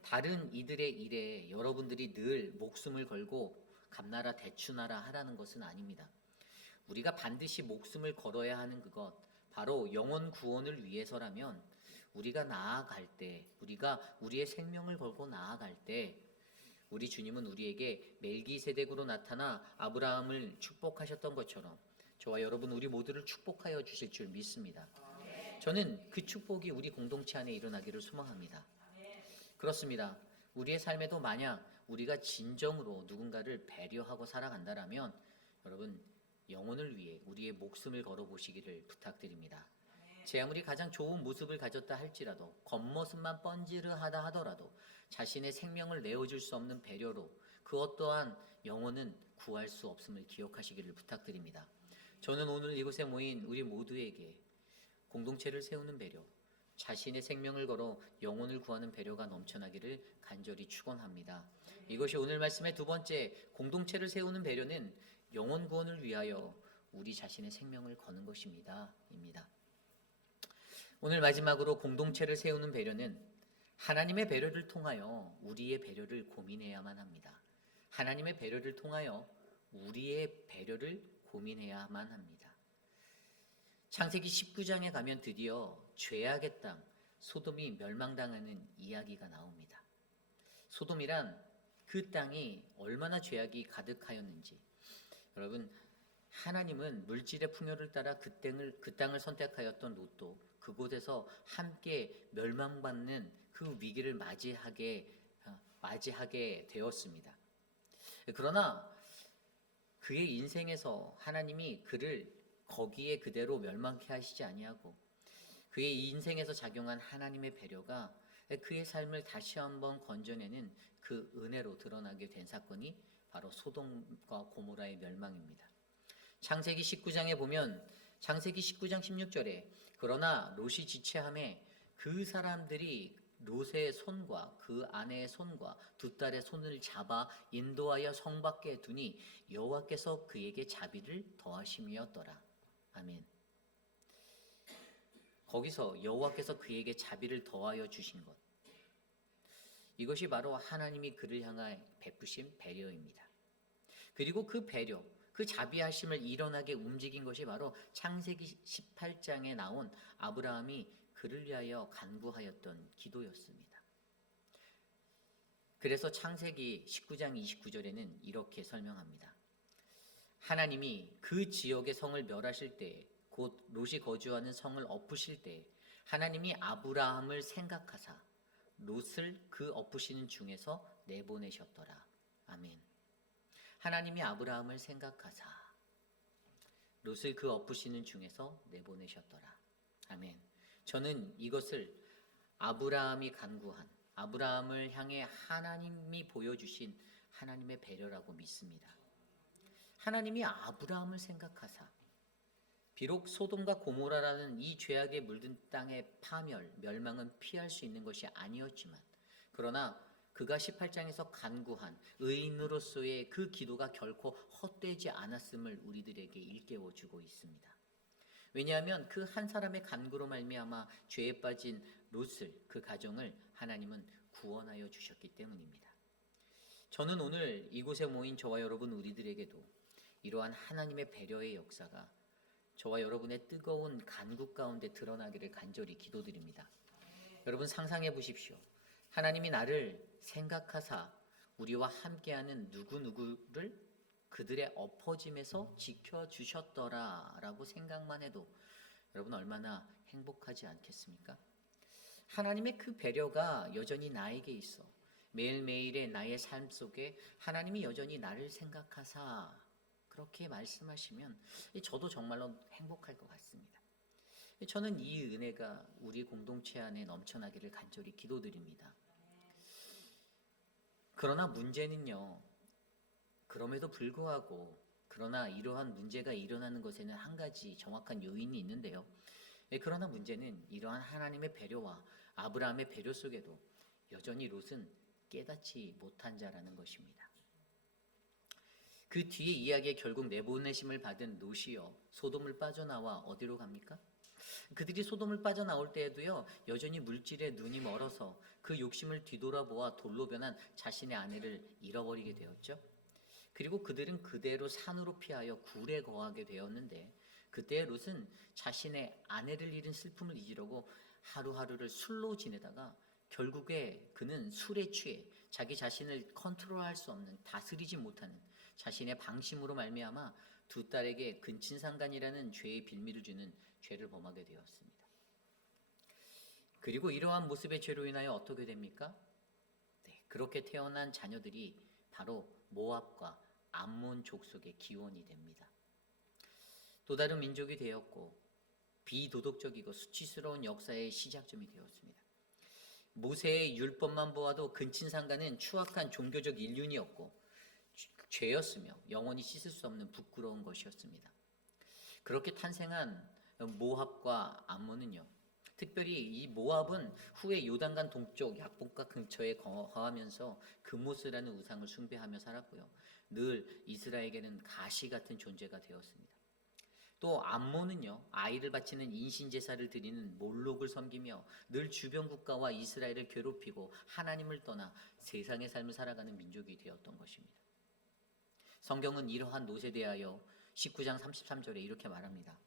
다른 이들의 일에 여러분들이 늘 목숨을 걸고 감나라 대추나라 하라는 것은 아닙니다. 우리가 반드시 목숨을 걸어야 하는 그것, 바로 영혼 구원을 위해서라면 우리가 나아갈 때, 우리가 우리의 생명을 걸고 나아갈 때 우리 주님은 우리에게 멜기세덱으로 나타나 아브라함을 축복하셨던 것처럼 저와 여러분 우리 모두를 축복하여 주실 줄 믿습니다. 저는 그 축복이 우리 공동체 안에 일어나기를 소망합니다. 그렇습니다. 우리의 삶에도 만약 우리가 진정으로 누군가를 배려하고 살아간다라면 여러분 영혼을 위해 우리의 목숨을 걸어보시기를 부탁드립니다. 제 아무리 가장 좋은 모습을 가졌다 할지라도 겉모습만 번지르하다 하더라도 자신의 생명을 내어줄 수 없는 배려로 그 어떠한 영혼은 구할 수 없음을 기억하시기를 부탁드립니다. 저는 오늘 이곳에 모인 우리 모두에게 공동체를 세우는 배려, 자신의 생명을 걸어 영혼을 구하는 배려가 넘쳐나기를 간절히 축원합니다. 이것이 오늘 말씀의 두 번째, 공동체를 세우는 배려는 영혼 구원을 위하여 우리 자신의 생명을 거는 것입니다. 입니다. 오늘 마지막으로 공동체를 세우는 배려는 하나님의 배려를 통하여 우리의 배려를 고민해야만 합니다. 하나님의 배려를 통하여 우리의 배려를 고민해야만 합니다. 창세기 19장에 가면 드디어 죄악의 땅 소돔이 멸망당하는 이야기가 나옵니다. 소돔이란 그 땅이 얼마나 죄악이 가득하였는지, 여러분, 하나님은 물질의 풍요를 따라 그 땅을 선택하였던 롯도 그곳에서 함께 멸망받는 그 위기를 맞이하게 되었습니다. 그러나 그의 인생에서 하나님이 그를 거기에 그대로 멸망케 하시지 아니하고 그의 인생에서 작용한 하나님의 배려가 그의 삶을 다시 한번 건져내는 그 은혜로 드러나게 된 사건이 바로 소돔과 고모라의 멸망입니다. 창세기 19장에 보면 창세기 19장 16절에 그러나 롯이 지체함에 그 사람들이 롯의 손과 그 아내의 손과 두 딸의 손을 잡아 인도하여 성 밖에 두니 여호와께서 그에게 자비를 더하심이었더라. 아멘. 거기서 여호와께서 그에게 자비를 더하여 주신 것, 이것이 바로 하나님이 그를 향해 베푸신 배려입니다. 그리고 그 배려, 그 자비하심을 일어나게 움직인 것이 바로 창세기 18장에 나온 아브라함이 그를 위하여 간구하였던 기도였습니다. 그래서 창세기 19장 29절에는 이렇게 설명합니다. 하나님이 그 지역의 성을 멸하실 때, 곧 롯이 거주하는 성을 엎으실 때 하나님이 아브라함을 생각하사 롯을 그 엎으시는 중에서 내보내셨더라. 아멘. 하나님이 아브라함을 생각하사 롯을 그 엎으시는 중에서 내보내셨더라. 아멘. 저는 이것을 아브라함이 간구한, 아브라함을 향해 하나님이 보여주신 하나님의 배려라고 믿습니다. 하나님이 아브라함을 생각하사 비록 소돔과 고모라라는 이 죄악에 물든 땅의 파멸, 멸망은 피할 수 있는 것이 아니었지만, 그러나 그가 18장에서 간구한 의인으로서의 그 기도가 결코 헛되지 않았음을 우리들에게 일깨워 주고 있습니다. 왜냐하면 그 한 사람의 간구로 말미암아 죄에 빠진 롯을, 그 가정을 하나님은 구원하여 주셨기 때문입니다. 저는 오늘 이곳에 모인 저와 여러분 우리들에게도 이러한 하나님의 배려의 역사가 저와 여러분의 뜨거운 간구 가운데 드러나기를 간절히 기도드립니다. 여러분 상상해 보십시오. 하나님이 나를 생각하사 우리와 함께하는 누구누구를 그들의 엎어짐에서 지켜주셨더라라고 생각만 해도 여러분 얼마나 행복하지 않겠습니까? 하나님의 그 배려가 여전히 나에게 있어 매일매일의 나의 삶 속에 하나님이 여전히 나를 생각하사 그렇게 말씀하시면 저도 정말로 행복할 것 같습니다. 저는 이 은혜가 우리 공동체 안에 넘쳐나기를 간절히 기도드립니다. 그러나 문제는요, 그럼에도 불구하고 그러나 이러한 문제가 일어나는 것에는 한 가지 정확한 요인이 있는데요. 그러나 문제는 이러한 하나님의 배려와 아브라함의 배려 속에도 여전히 롯은 깨닫지 못한 자라는 것입니다. 그 뒤에 이야기에 결국 내보내심을 받은 롯이요, 소돔을 빠져나와 어디로 갑니까? 그들이 소돔을 빠져나올 때에도요, 여전히 물질에 눈이 멀어서 그 욕심을 뒤돌아보아 돌로 변한 자신의 아내를 잃어버리게 되었죠. 그리고 그들은 그대로 산으로 피하여 굴에 거하게 되었는데, 그때 롯은 자신의 아내를 잃은 슬픔을 잊으려고 하루하루를 술로 지내다가 결국에 그는 술에 취해 자기 자신을 컨트롤할 수 없는, 다스리지 못하는 자신의 방심으로 말미암아 두 딸에게 근친상간이라는 죄의 빌미를 주는 죄를 범하게 되었습니다. 그리고 이러한 모습의 죄로 인하여 어떻게 됩니까? 네, 그렇게 태어난 자녀들이 바로 모압과 암몬 족속의 기원이 됩니다. 또 다른 민족이 되었고 비도덕적이고 수치스러운 역사의 시작점이 되었습니다. 모세의 율법만 보아도 근친상간은 추악한 종교적 일륜이었고 죄였으며 영원히 씻을 수 없는 부끄러운 것이었습니다. 그렇게 탄생한 모압과 암몬은요, 특별히 이 모압은 후에 요단강 동쪽 약복과 근처에 거하면서 금모스라는 우상을 숭배하며 살았고요, 늘 이스라엘에게는 가시 같은 존재가 되었습니다. 또 암몬은요, 아이를 바치는 인신제사를 드리는 몰록을 섬기며 늘 주변 국가와 이스라엘을 괴롭히고 하나님을 떠나 세상의 삶을 살아가는 민족이 되었던 것입니다. 성경은 이러한 롯에 대하여 19장 33절에 이렇게 말합니다.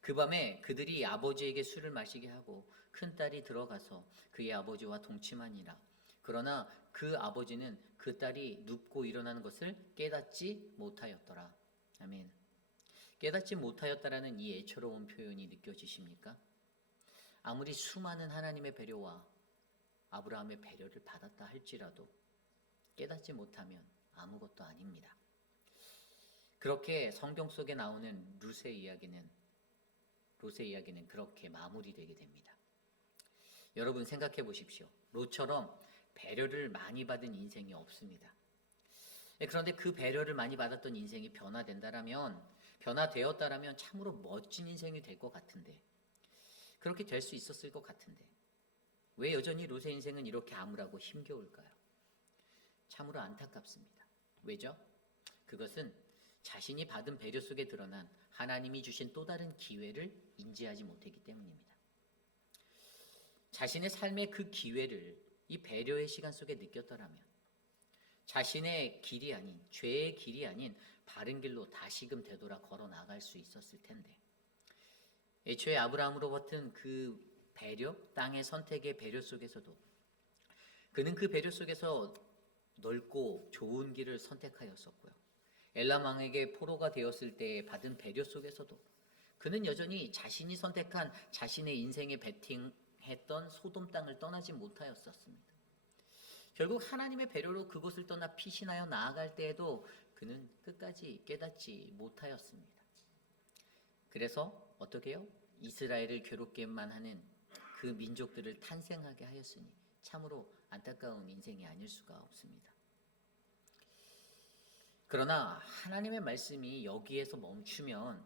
그 밤에 그들이 아버지에게 술을 마시게 하고 큰딸이 들어가서 그의 아버지와 동침하니라. 그러나 그 아버지는 그 딸이 눕고 일어나는 것을 깨닫지 못하였더라. 아멘. 깨닫지 못하였다라는 이 애처로운 표현이 느껴지십니까? 아무리 수많은 하나님의 배려와 아브라함의 배려를 받았다 할지라도 깨닫지 못하면 아무것도 아닙니다. 그렇게 성경 속에 나오는 롯의 이야기는 그렇게 마무리되게 됩니다. 여러분 생각해 보십시오. 롯처럼 배려를 많이 받은 인생이 없습니다. 그런데 그 배려를 많이 받았던 인생이 변화되었다라면 참으로 멋진 인생이 될 것 같은데, 그렇게 될 수 있었을 것 같은데 왜 여전히 롯의 인생은 이렇게 암울하고 힘겨울까요? 참으로 안타깝습니다. 왜죠? 그것은 자신이 받은 배려 속에 드러난 하나님이 주신 또 다른 기회를 인지하지 못했기 때문입니다. 자신의 삶의 그 기회를 이 배려의 시간 속에 느꼈더라면 자신의 길이 아닌, 죄의 길이 아닌 바른 길로 다시금 되돌아 걸어 나갈 수 있었을 텐데, 애초에 아브라함으로부터는 그 배려, 땅의 선택의 배려 속에서도 그는 그 배려 속에서 넓고 좋은 길을 선택하였었고요. 엘람 왕에게 포로가 되었을 때 받은 배려 속에서도 그는 여전히 자신이 선택한 자신의 인생에 베팅했던 소돔 땅을 떠나지 못하였었습니다. 결국 하나님의 배려로 그곳을 떠나 피신하여 나아갈 때에도 그는 끝까지 깨닫지 못하였습니다. 그래서 어떻게 해요? 이스라엘을 괴롭게만 하는 그 민족들을 탄생하게 하였으니 참으로 안타까운 인생이 아닐 수가 없습니다. 그러나 하나님의 말씀이 여기에서 멈추면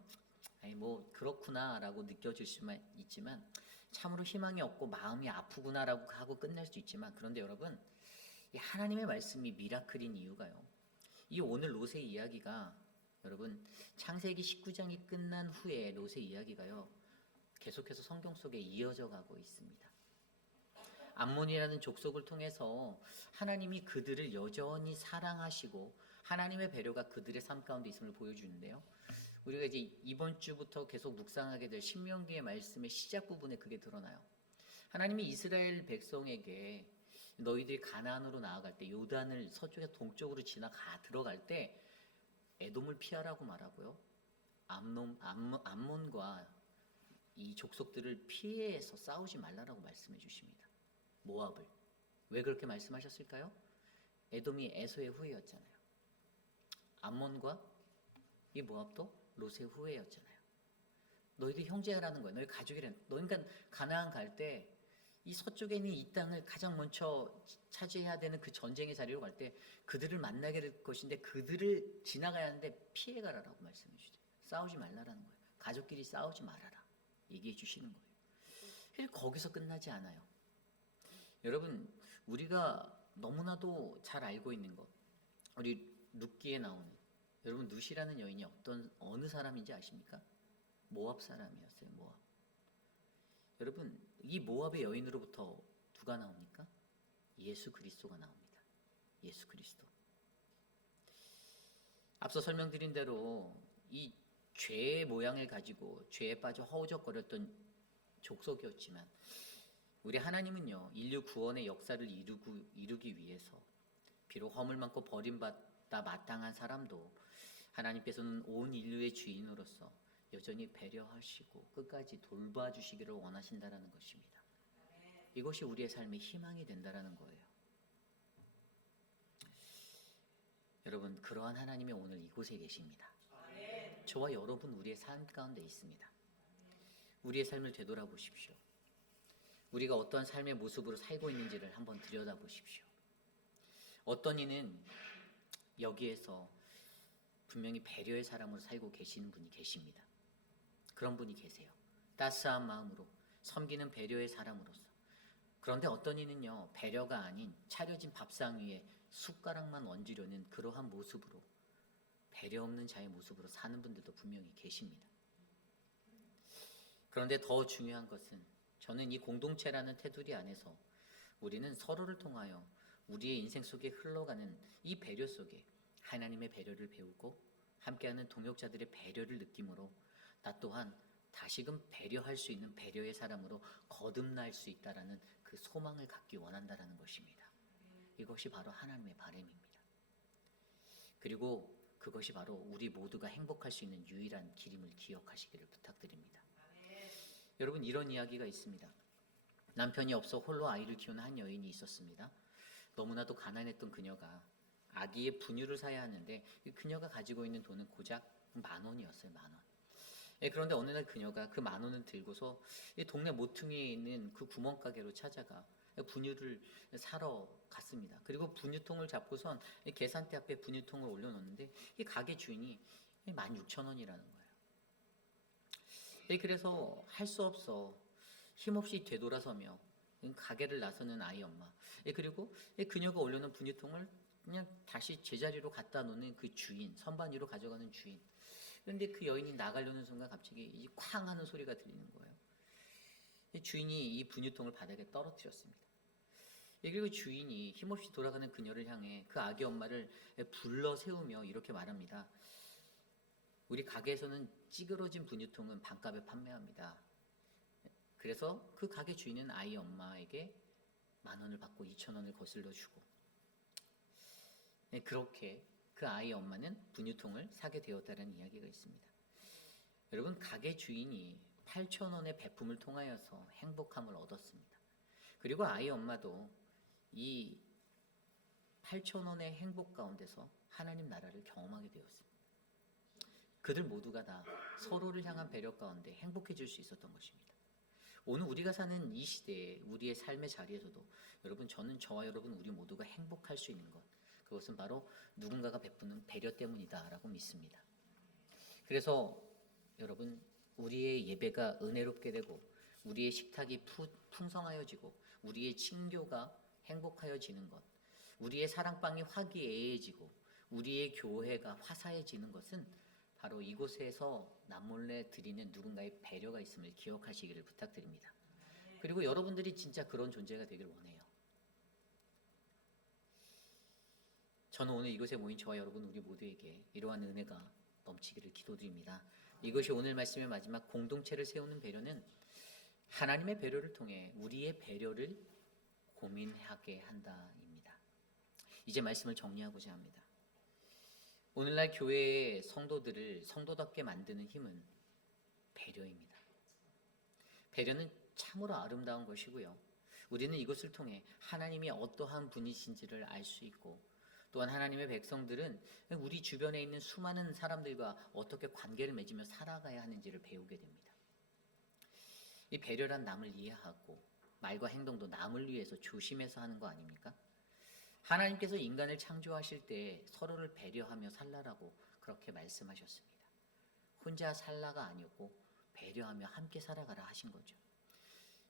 아니 뭐 그렇구나라고 느껴질 수만 있지만 참으로 희망이 없고 마음이 아프구나라고 하고 끝낼 수 있지만, 그런데 여러분, 이 하나님의 말씀이 미라클인 이유가요, 이 오늘 롯의 이야기가 여러분 창세기 19장이 끝난 후에 롯의 이야기가요 계속해서 성경 속에 이어져 가고 있습니다. 암몬이라는 족속을 통해서 하나님이 그들을 여전히 사랑하시고 하나님의 배려가 그들의 삶 가운데 있음을 보여주는데요, 우리가 이제 이번 주부터 계속 묵상하게 될 신명기의 말씀의 시작 부분에 그게 드러나요. 하나님이 이스라엘 백성에게 너희들이 가나안으로 나아갈 때 요단을 서쪽에서 동쪽으로 지나가 들어갈 때 에돔을 피하라고 말하고요, 암몬과 이 족속들을 피해서 싸우지 말라라고 말씀해 주십니다. 모압을. 왜 그렇게 말씀하셨을까요? 에돔이 에서의 후예였잖아요. 암몬과 이 모압도 롯의 후예였잖아요. 너희들 형제라는 거예요. 너희 가족이란. 너희가 가나안 갈 때 이 서쪽에 있는 이 땅을 가장 먼저 차지해야 되는 그 전쟁의 자리로 갈 때 그들을 만나게 될 것인데 그들을 지나가야 하는데 피해 가라라고 말씀해 주죠. 싸우지 말라라는 거예요. 가족끼리 싸우지 말아라 얘기해 주시는 거예요. 거기서 끝나지 않아요. 여러분, 우리가 너무나도 잘 알고 있는 것, 우리 룻기에 나오는, 여러분 룻이라는 여인이 어느 사람인지 아십니까? 모압 사람이었어요. 모압. 여러분, 이 모압의 여인으로부터 누가 나옵니까? 예수 그리스도가 나옵니다. 예수 그리스도. 앞서 설명드린 대로 이 죄의 모양을 가지고 죄에 빠져 허우적거렸던 족속이었지만 우리 하나님은요, 인류 구원의 역사를 이루기 위해서 비록 허물 많고 버림받다 마땅한 사람도 하나님께서는 온 인류의 주인으로서 여전히 배려하시고 끝까지 돌봐주시기를 원하신다라는 것입니다. 이것이 우리의 삶의 희망이 된다라는 거예요. 여러분, 그러한 하나님이 오늘 이곳에 계십니다. 저와 여러분 우리의 삶 가운데 있습니다. 우리의 삶을 되돌아보십시오. 우리가 어떤 삶의 모습으로 살고 있는지를 한번 들여다보십시오. 어떤 이는 여기에서 분명히 배려의 사람으로 살고 계시는 분이 계십니다. 그런 분이 계세요. 따스한 마음으로 섬기는 배려의 사람으로서. 그런데 어떤 이는요, 배려가 아닌 차려진 밥상 위에 숟가락만 얹으려는 그러한 모습으로, 배려 없는 자의 모습으로 사는 분들도 분명히 계십니다. 그런데 더 중요한 것은 저는 이 공동체라는 테두리 안에서 우리는 서로를 통하여 우리의 인생 속에 흘러가는 이 배려 속에 하나님의 배려를 배우고 함께하는 동역자들의 배려를 느낌으로 나 또한 다시금 배려할 수 있는 배려의 사람으로 거듭날 수 있다라는 그 소망을 갖기 원한다라는 것입니다. 이것이 바로 하나님의 바람입니다. 그리고 그것이 바로 우리 모두가 행복할 수 있는 유일한 길임을 기억하시기를 부탁드립니다. 여러분, 이런 이야기가 있습니다. 남편이 없어 홀로 아이를 키우는 한 여인이 있었습니다. 너무나도 가난했던 그녀가 아기의 분유를 사야 하는데 그녀가 가지고 있는 돈은 고작 10,000원이었어요. 10,000원. 그런데 어느 날 그녀가 그 10,000원을 들고서 동네 모퉁이에 있는 그 구멍가게로 찾아가 분유를 사러 갔습니다. 그리고 분유통을 잡고선 계산대 앞에 분유통을 올려놓는데 이 가게 주인이 16,000원이라는 거예요. 그래서 할 수 없어 힘없이 되돌아서며 가게를 나서는 아이 엄마, 그리고 그녀가 올려놓은 분유통을 그냥 다시 제자리로 갖다 놓는 그 주인, 선반 위로 가져가는 주인. 그런데 그 여인이 나가려는 순간 갑자기 이 쾅 하는 소리가 들리는 거예요. 주인이 이 분유통을 바닥에 떨어뜨렸습니다. 그리고 주인이 힘없이 돌아가는 그녀를 향해 그 아기 엄마를 불러 세우며 이렇게 말합니다. 우리 가게에서는 찌그러진 분유통은 반값에 판매합니다. 그래서 그 가게 주인은 아이 엄마에게 10,000원을 받고 2,000원을 거슬러 주고, 그렇게 그 아이 엄마는 분유통을 사게 되었다는 이야기가 있습니다. 여러분, 가게 주인이 8,000원의 베품을 통하여서 행복함을 얻었습니다. 그리고 아이 엄마도 이 8,000원의 행복 가운데서 하나님 나라를 경험하게 되었습니다. 그들 모두가 다 서로를 향한 배려 가운데 행복해질 수 있었던 것입니다. 오늘 우리가 사는 이 시대에 우리의 삶의 자리에서도 여러분, 저와 여러분 우리 모두가 행복할 수 있는 것, 그것은 바로 누군가가 베푸는 배려 때문이다라고 믿습니다. 그래서 여러분, 우리의 예배가 은혜롭게 되고 우리의 식탁이 풍성하여지고 우리의 친교가 행복하여지는 것, 우리의 사랑방이 화기애애해지고 우리의 교회가 화사해지는 것은 바로 이곳에서 남몰래 드리는 누군가의 배려가 있음을 기억하시기를 부탁드립니다. 그리고 여러분들이 진짜 그런 존재가 되길 원해요. 저는 오늘 이곳에 모인 저와 여러분 우리 모두에게 이러한 은혜가 넘치기를 기도드립니다. 이것이 오늘 말씀의 마지막 공동체를 세우는 배려는 하나님의 배려를 통해 우리의 배려를 고민하게 한다입니다. 이제 말씀을 정리하고자 합니다. 오늘날 교회의 성도들을 성도답게 만드는 힘은 배려입니다. 배려는 참으로 아름다운 것이고요. 우리는 이것을 통해 하나님이 어떠한 분이신지를 알 수 있고, 또한 하나님의 백성들은 우리 주변에 있는 수많은 사람들과 어떻게 관계를 맺으며 살아가야 하는지를 배우게 됩니다. 이 배려란 남을 이해하고 말과 행동도 남을 위해서 조심해서 하는 거 아닙니까? 하나님께서 인간을 창조하실 때 서로를 배려하며 살라라고 그렇게 말씀하셨습니다. 혼자 살라가 아니었고 배려하며 함께 살아가라 하신 거죠.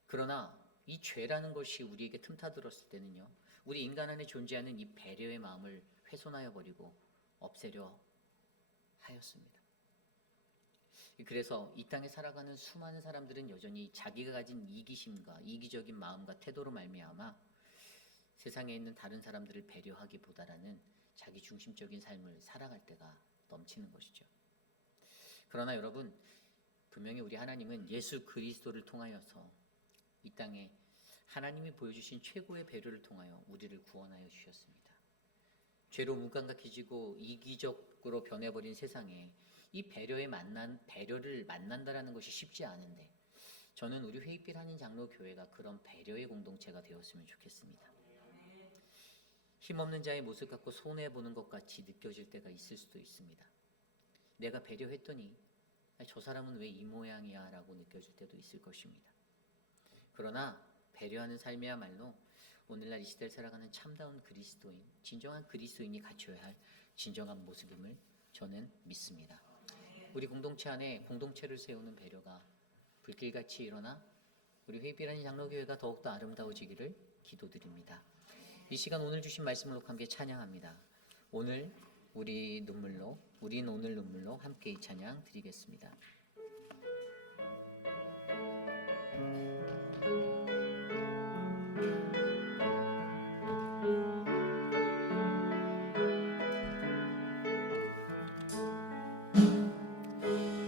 그러나 이 죄라는 것이 우리에게 틈타들었을 때는요, 우리 인간 안에 존재하는 이 배려의 마음을 훼손하여 버리고 없애려 하였습니다. 그래서 이 땅에 살아가는 수많은 사람들은 여전히 자기가 가진 이기심과 이기적인 마음과 태도로 말미암아 세상에 있는 다른 사람들을 배려하기보다는 자기 중심적인 삶을 살아갈 때가 넘치는 것이죠. 그러나 여러분, 분명히 우리 하나님은 예수 그리스도를 통하여서 이 땅에 하나님이 보여주신 최고의 배려를 통하여 우리를 구원하여 주셨습니다. 죄로 무감각해지고 이기적으로 변해버린 세상에 이 배려를 만난다라는 것이 쉽지 않은데, 저는 우리 회익빛 한인 장로교회가 그런 배려의 공동체가 되었으면 좋겠습니다. 힘없는 자의 모습 갖고 손해보는 것 같이 느껴질 때가 있을 수도 있습니다. 내가 배려했더니 저 사람은 왜 이 모양이야 라고 느껴질 때도 있을 것입니다. 그러나 배려하는 삶이야말로 오늘날 이 시대를 살아가는 참다운 그리스도인, 진정한 그리스도인이 갖춰야 할 진정한 모습임을 저는 믿습니다. 우리 공동체 안에 공동체를 세우는 배려가 불길같이 일어나 우리 회익빛 한인 장로교회가 더욱더 아름다워지기를 기도드립니다. 이 시간 오늘 주신 말씀으로 함께 찬양합니다. 우린 오늘 눈물로 함께 이 찬양 드리겠습니다.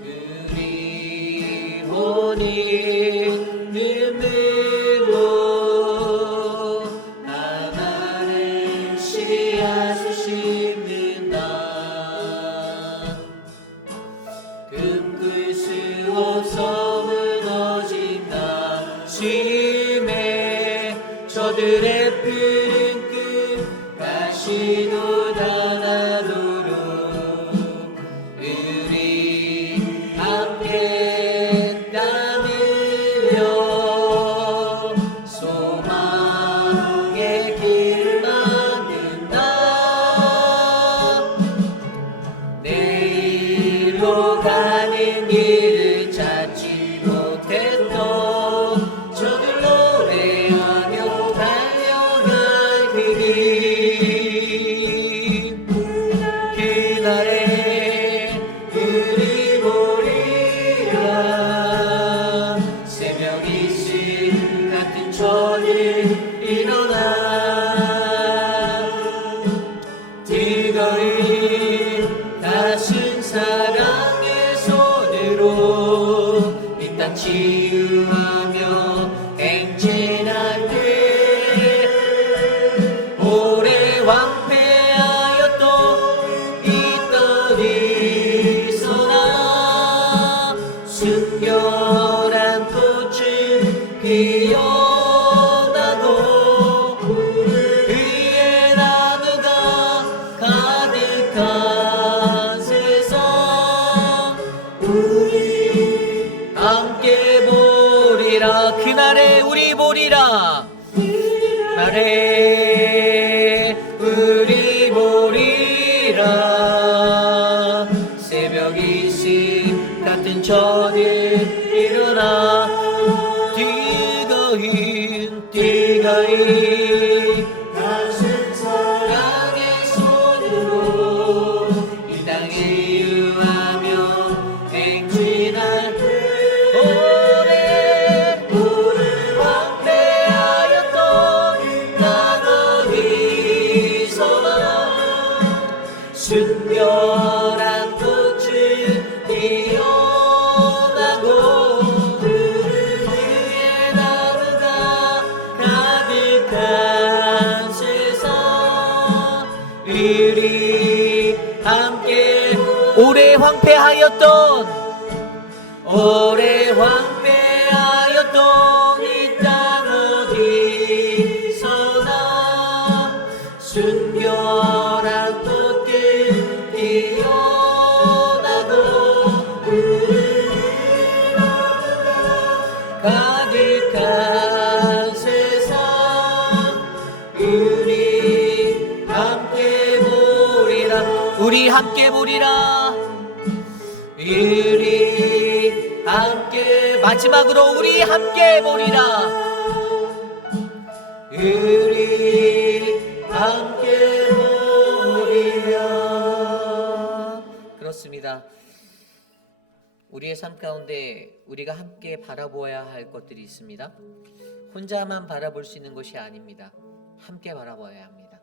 우리 오늘 눈물로 하나를 씨앗을 심는다. 꿈꿀 수 없어 무너진다. 심해 저들의 푸른 꿈 다시 돋아나도록 우리 함께 땀 흘려 소망의 길을 만든다. 내일로 가는 길을 찾지 못했던 저들 노래하며 달려갈 그 길, 그날에 우리 보리라. 새벽 이슬 같은 저들 일어나 아래 우리 보리라. 새벽이 시 같은 저들 일어나 뛰가이 가신 사랑의 손으로 이 땅에 유하며 행진할 오래 황폐하였던 땅 어디서나 순결한 꽃을 피어나고 그의 나무가 가득한 세상 우리 함께 오래 황폐하였던 이 땅 어디서나 순결한 꽃들 피어나고 우리 나무가 가득한 세상 우리 함께 보리라. 우리 함께 보리라. 우리 함께 마지막으로 우리 함께 보리라. 우리 함께 보리라. 그렇습니다. 우리의 삶 가운데 우리가 함께 바라보아야 할 것들이 있습니다. 혼자만 바라볼 수 있는 것이 아닙니다. 함께 바라봐야 합니다.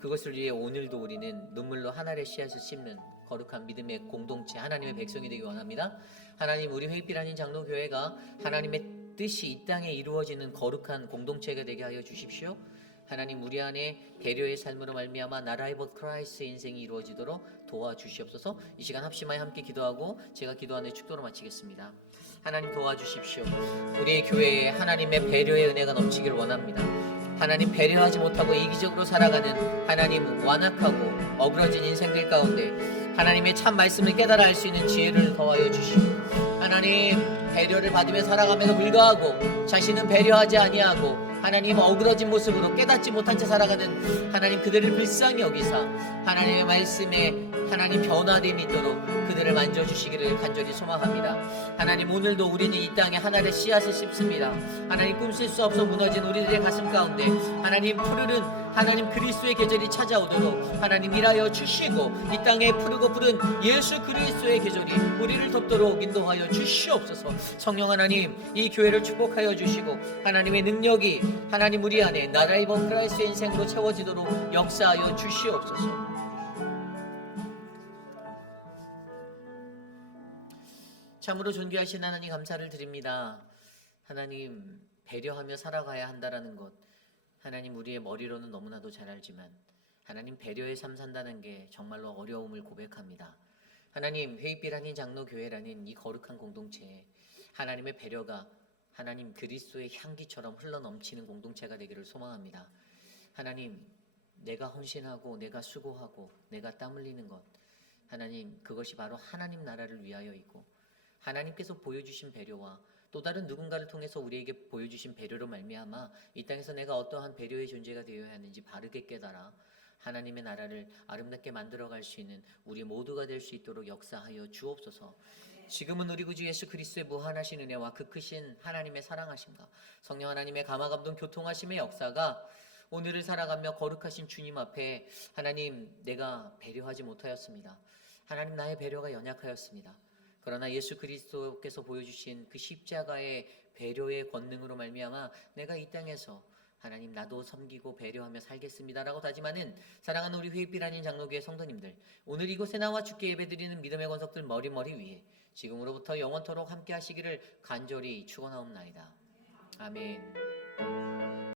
그것을 위해 오늘도 우리는 눈물로 하늘의 씨앗을 심는 거룩한 믿음의 공동체 하나님의 백성이 되기 원합니다. 하나님, 우리 회빛 아닌 장로교회가 하나님의 뜻이 이 땅에 이루어지는 거룩한 공동체가 되게 하여 주십시오. 하나님, 우리 안에 배려의 삶으로 말미암아 나라의 벗 크라이스트의 인생이 이루어지도록 도와주시옵소서. 이 시간 합심하여 함께 기도하고 제가 기도하는 축도로 마치겠습니다. 하나님 도와주십시오. 우리의 교회에 하나님의 배려의 은혜가 넘치기를 원합니다. 하나님, 배려하지 못하고 이기적으로 살아가는 하나님 완악하고 어그러진 인생들 가운데 하나님의 참 말씀을 깨달아 알 수 있는 지혜를 더하여 주시고, 하나님 배려를 받으며 살아가면서 불가하고 자신은 배려하지 아니하고 하나님 어그러진 모습으로 깨닫지 못한 채 살아가는 하나님 그들을 불쌍히 여기사 하나님의 말씀에 하나님 변화됨이 있도록 그들을 만져주시기를 간절히 소망합니다. 하나님, 오늘도 우리는 이 땅에 하나님의 씨앗을 씹습니다. 하나님, 꿈쓸 수 없어 무너진 우리들의 가슴 가운데 하나님 푸르른 하나님 그리스도의 계절이 찾아오도록 하나님 일하여 주시고, 이 땅에 푸르고 푸른 예수 그리스도의 계절이 우리를 돕도록 인도하여 주시옵소서. 성령 하나님, 이 교회를 축복하여 주시고 하나님의 능력이 하나님 우리 안에 나라의 벗 크라이스트의 인생으로 채워지도록 역사하여 주시옵소서. 참으로 존귀하신 하나님, 감사를 드립니다. 하나님, 배려하며 살아가야 한다라는 것, 하나님 우리의 머리로는 너무나도 잘 알지만 하나님, 배려의 삶 산다는 게 정말로 어려움을 고백합니다. 하나님, 회의빛 아닌 장로교회라는 이 거룩한 공동체에 하나님의 배려가 하나님 그리스도의 향기처럼 흘러넘치는 공동체가 되기를 소망합니다. 하나님, 내가 헌신하고 내가 수고하고 내가 땀 흘리는 것, 하나님 그것이 바로 하나님 나라를 위하여 있고 하나님께서 보여주신 배려와 또 다른 누군가를 통해서 우리에게 보여주신 배려로 말미암아 이 땅에서 내가 어떠한 배려의 존재가 되어야 하는지 바르게 깨달아 하나님의 나라를 아름답게 만들어갈 수 있는 우리 모두가 될 수 있도록 역사하여 주옵소서. 지금은 우리 구주 예수 그리스도의 무한하신 은혜와 그 크신 하나님의 사랑하심과 성령 하나님의 감화감동 교통하심의 역사가 오늘을 살아가며 거룩하신 주님 앞에 하나님, 내가 배려하지 못하였습니다. 하나님, 나의 배려가 연약하였습니다. 그러나 예수 그리스도께서 보여주신 그 십자가의 배려의 권능으로 말미암아 내가 이 땅에서 하나님 나도 섬기고 배려하며 살겠습니다라고 다짐하는 사랑하는 우리 회의빛 아닌 장로교회 성도님들, 오늘 이곳에 나와 주께 예배드리는 믿음의 권속들 머리머리 위에 지금으로부터 영원토록 함께 하시기를 간절히 축원하옵나이다. 아멘.